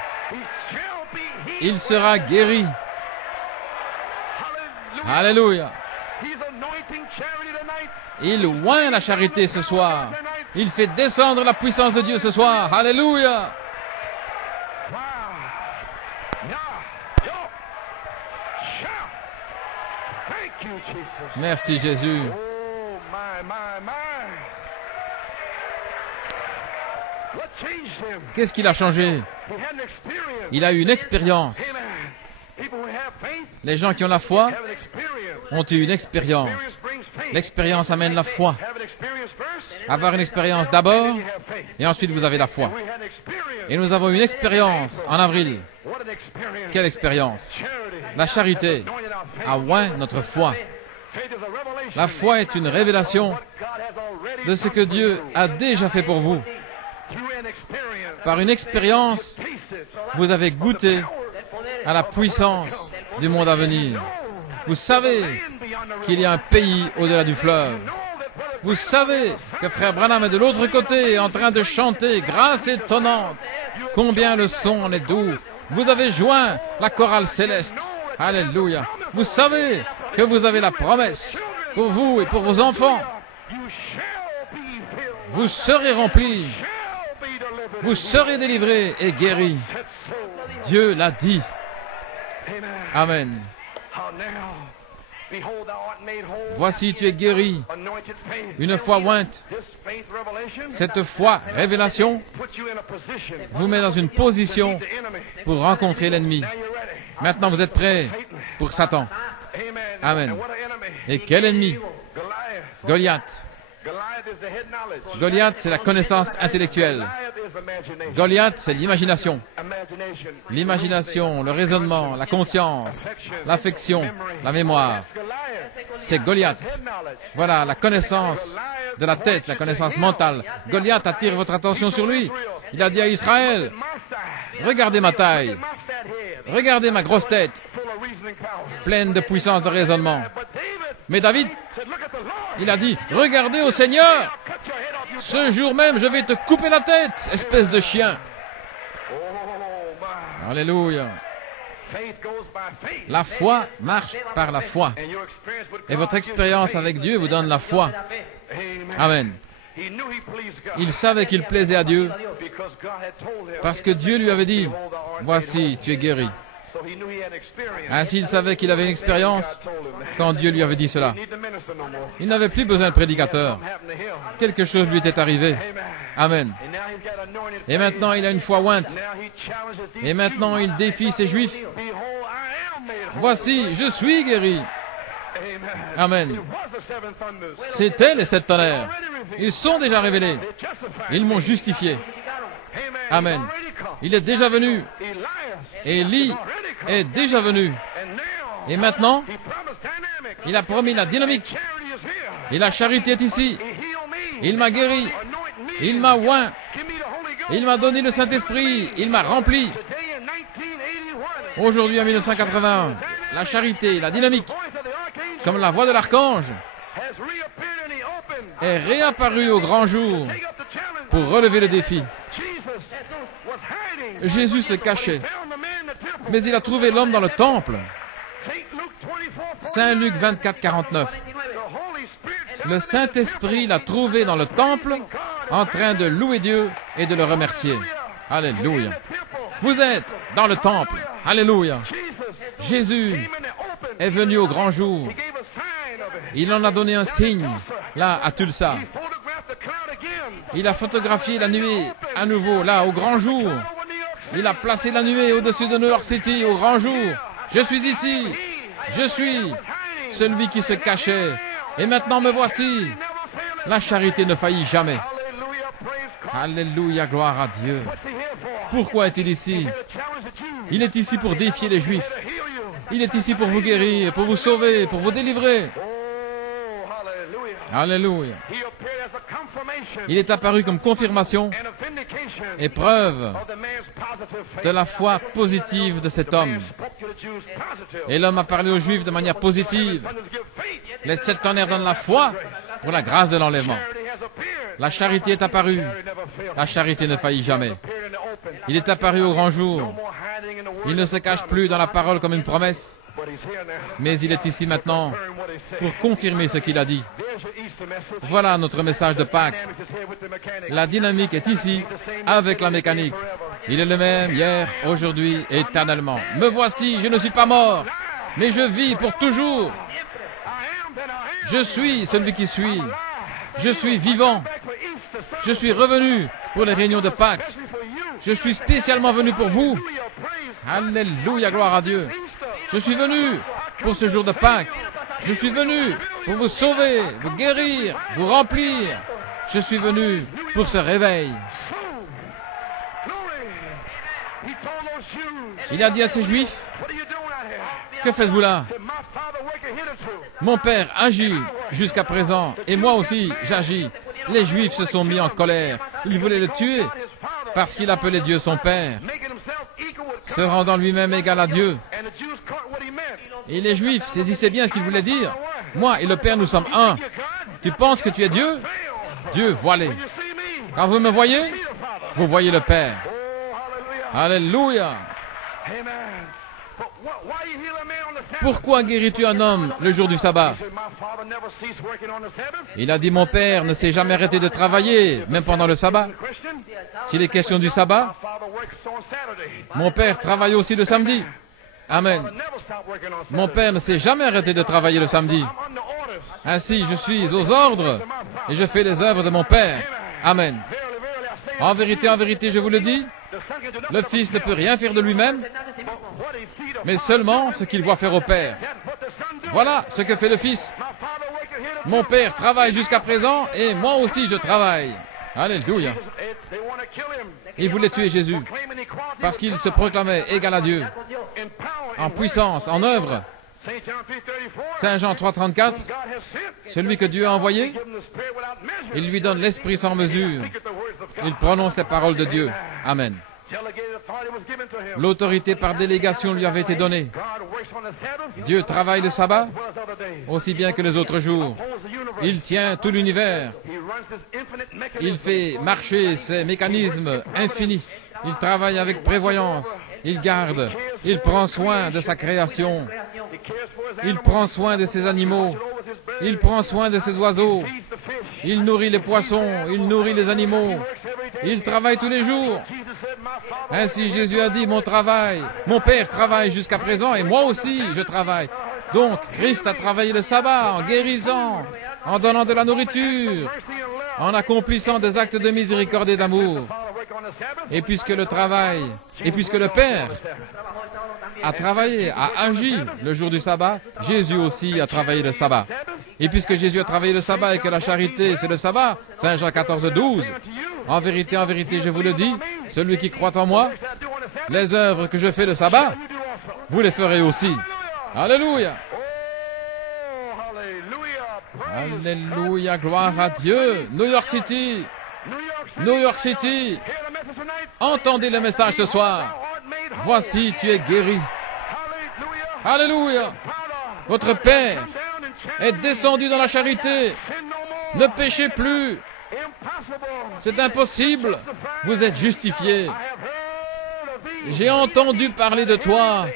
Il sera guéri. Alléluia. Il oint la charité ce soir. Il fait descendre la puissance de Dieu ce soir. Alléluia. Merci Jésus. Qu'est-ce qu'il a changé? Il a eu une expérience. Les gens qui ont la foi ont eu une expérience. L'expérience amène la foi. Avoir une expérience d'abord, et ensuite vous avez la foi. Et nous avons une expérience en avril. Quelle expérience? La charité a oint notre foi. La foi est une révélation de ce que Dieu a déjà fait pour vous. Par une expérience, vous avez goûté à la puissance du monde à venir. Vous savez qu'il y a un pays au-delà du fleuve. Vous savez que Frère Branham est de l'autre côté en train de chanter grâce étonnante. Combien le son en est doux. Vous avez joint la chorale céleste. Alléluia. Vous savez que vous avez la promesse pour vous et pour vos enfants. Vous serez remplis. Vous serez délivrés et guéris. Dieu l'a dit. Amen. Voici, tu es guéri. Une foi ointe. Cette foi, révélation, vous met dans une position pour rencontrer l'ennemi. Maintenant, vous êtes prêts pour Satan. Amen. Et quel ennemi? Goliath. Goliath, c'est la connaissance intellectuelle. Goliath, c'est l'imagination. L'imagination, le raisonnement, la conscience, l'affection, la mémoire. C'est Goliath. Voilà, la connaissance de la tête, la connaissance mentale. Goliath attire votre attention sur lui. Il a dit à Israël, regardez ma taille, regardez ma grosse tête, pleine de puissance de raisonnement. Mais David, il a dit, regardez au Seigneur, ce jour même je vais te couper la tête, espèce de chien. Alléluia. La foi marche par la foi. Et votre expérience avec Dieu vous donne la foi. Amen. Il savait qu'il plaisait à Dieu parce que Dieu lui avait dit, voici, tu es guéri. Ainsi, il savait qu'il avait une expérience quand Dieu lui avait dit cela. Il n'avait plus besoin de prédicateur. Quelque chose lui était arrivé. Amen. Et maintenant, il a une foi ointe. Et maintenant, il défie ces Juifs. Voici, je suis guéri. Amen. C'étaient les 7 tonnerres. Ils sont déjà révélés. Ils m'ont justifié. Amen. Il est déjà venu. Élie est déjà venu. Et maintenant, il a promis la dynamique. Et la charité est ici. Il m'a guéri. Il m'a oint. Il m'a donné le Saint-Esprit. Il m'a rempli. Aujourd'hui, en 1981, la charité, la dynamique, comme la voix de l'archange, est réapparue au grand jour pour relever le défi. Jésus se cachait, mais il a trouvé l'homme dans le temple. Saint Luc 24, 49. Le Saint-Esprit l'a trouvé dans le temple, en train de louer Dieu et de le remercier. Alléluia. Vous êtes dans le temple. Alléluia. Jésus est venu au grand jour. Il en a donné un signe, là, à Tulsa. Il a photographié la nuée, à nouveau, là, au grand jour. Il a placé la nuée au-dessus de New York City, au grand jour. Je suis ici. Je suis celui qui se cachait. Et maintenant me voici. La charité ne faillit jamais. Alléluia, gloire à Dieu. Pourquoi est-il ici? Il est ici pour défier les Juifs. Il est ici pour vous guérir, pour vous sauver, pour vous délivrer. Alléluia. Il est apparu comme confirmation et preuve de la foi positive de cet homme. Et l'homme a parlé aux Juifs de manière positive. Les 7 tonnerres donnent la foi pour la grâce de l'enlèvement. La charité est apparue. La charité ne faillit jamais. Il est apparu au grand jour. Il ne se cache plus dans la parole comme une promesse. Mais il est ici maintenant pour confirmer ce qu'il a dit. Voilà notre message de Pâques. La dynamique est ici avec la mécanique. Il est le même hier, aujourd'hui et éternellement. Me voici, je ne suis pas mort, mais je vis pour toujours. Je suis celui qui suis. Je suis vivant. Je suis revenu pour les réunions de Pâques. Je suis spécialement venu pour vous. Alléluia, gloire à Dieu. Je suis venu pour ce jour de Pâques. Je suis venu pour vous sauver, vous guérir, vous remplir. Je suis venu pour ce réveil. Il a dit à ces Juifs, que faites-vous là? Mon père agit jusqu'à présent, et moi aussi j'agis. Les Juifs se sont mis en colère. Ils voulaient le tuer parce qu'il appelait Dieu son père, se rendant lui-même égal à Dieu. Et les Juifs saisissaient bien ce qu'il voulait dire. Moi et le Père, nous sommes un. Tu penses que tu es Dieu? Dieu, voilé. Quand vous me voyez, vous voyez le Père. Alléluia. Pourquoi guéris-tu un homme le jour du sabbat? Il a dit, mon père ne s'est jamais arrêté de travailler, même pendant le sabbat. S'il est question du sabbat, mon père travaille aussi le samedi. Amen. Mon père ne s'est jamais arrêté de travailler le samedi. Ainsi, je suis aux ordres et je fais les œuvres de mon père. Amen. En vérité, je vous le dis, le Fils ne peut rien faire de lui-même, mais seulement ce qu'il voit faire au Père. Voilà ce que fait le Fils. Mon Père travaille jusqu'à présent et moi aussi je travaille. Alléluia. Ils voulaient tuer Jésus parce qu'il se proclamait égal à Dieu, en puissance, en œuvre. Saint Jean 3,34, celui que Dieu a envoyé, il lui donne l'Esprit sans mesure. Il prononce les paroles de Dieu. Amen. L'autorité par délégation lui avait été donnée. Dieu travaille le sabbat aussi bien que les autres jours. Il tient tout l'univers. Il fait marcher ses mécanismes infinis. Il travaille avec prévoyance. Il garde. Il prend soin de sa création. Il prend soin de ses animaux. Il prend soin de ses oiseaux. Il nourrit les poissons. Il nourrit les animaux. Il travaille tous les jours. Ainsi Jésus a dit, mon Père travaille jusqu'à présent et moi aussi je travaille. Donc Christ a travaillé le sabbat en guérissant, en donnant de la nourriture, en accomplissant des actes de miséricorde et d'amour. Et puisque le Père a travaillé, a agi le jour du sabbat, Jésus aussi a travaillé le sabbat. Et puisque Jésus a travaillé le sabbat et que la charité c'est le sabbat, Saint Jean 14,12, en vérité, je vous le dis, celui qui croit en moi, les œuvres que je fais le sabbat, vous les ferez aussi. Alléluia. Alléluia, gloire à Dieu. New York City. Entendez le message ce soir. Voici, tu es guéri. Alléluia. Votre Père est descendu dans la charité. Ne péchez plus. C'est impossible. Vous êtes justifiés. J'ai entendu parler de toi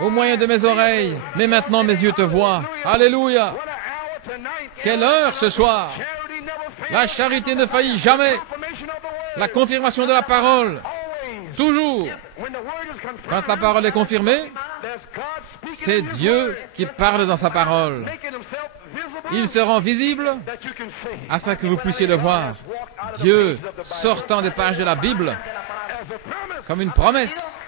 au moyen de mes oreilles, mais maintenant mes yeux te voient. Alléluia. Quelle heure ce soir. La charité ne faillit jamais. La confirmation de la parole, toujours. Quand la parole est confirmée, c'est Dieu qui parle dans sa parole. Il se rend visible afin que vous puissiez le voir. Dieu sortant des pages de la Bible comme une promesse.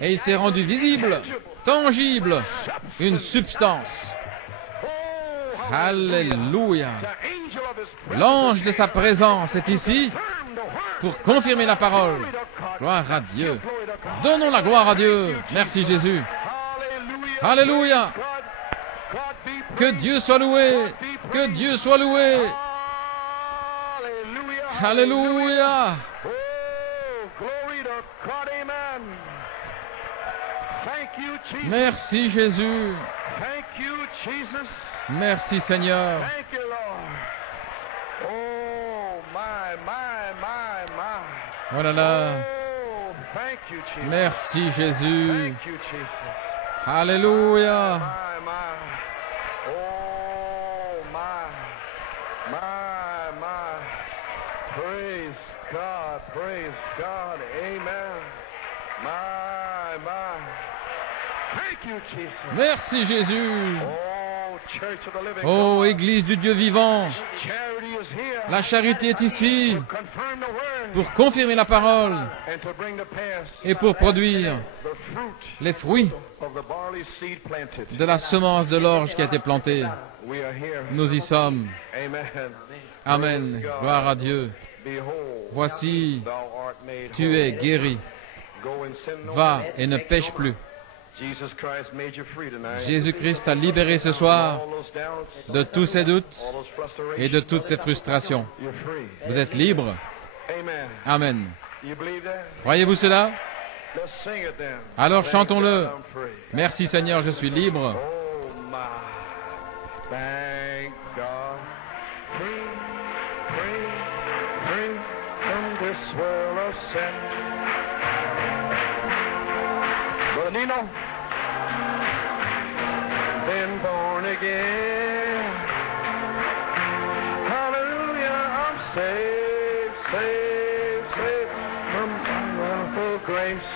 Et il s'est rendu visible, tangible, une substance. Alléluia. L'ange de sa présence est ici pour confirmer la parole. Gloire à Dieu. Donnons la gloire à Dieu. Merci Jésus. Alléluia. Que Dieu soit loué. Que Dieu soit loué. Alléluia. Merci Jésus. Merci Seigneur. Oh là là. Merci Jésus. Alléluia. Praise God. Amen. Thank you, Jesus. Merci Jésus. Oh, Church of the Living Oh, God. Église du Dieu vivant, Charity is here. la charité est ici Confirm the word pour confirmer la parole and to bring to pass et pour produire the fruit les fruits of the barley seed planted. de la semence de l'orge qui a été plantée. We are here. Nous y sommes. Amen. Amen. Gloire à Dieu. Behold, Voici, thou art made tu whole. es guéri. Go and sin no Va more. et ne pêche plus. Jesus Christ made you free tonight. Jésus-Christ t'a libéré ce soir All those doubts, de tous ces doutes all those frustrations, et de toutes ces frustrations. you're free. Vous êtes libre. Amen. Amen. You believe that? Croyez-vous cela? Let's sing it then. Alors Thank chantons-le. God I'm free. Merci Seigneur, je suis libre. Oh my. Thank God. Free, free, free from this world of sin. Brother Nino. Been born again. Hallelujah, I'm saved, saved, saved from wonderful grace.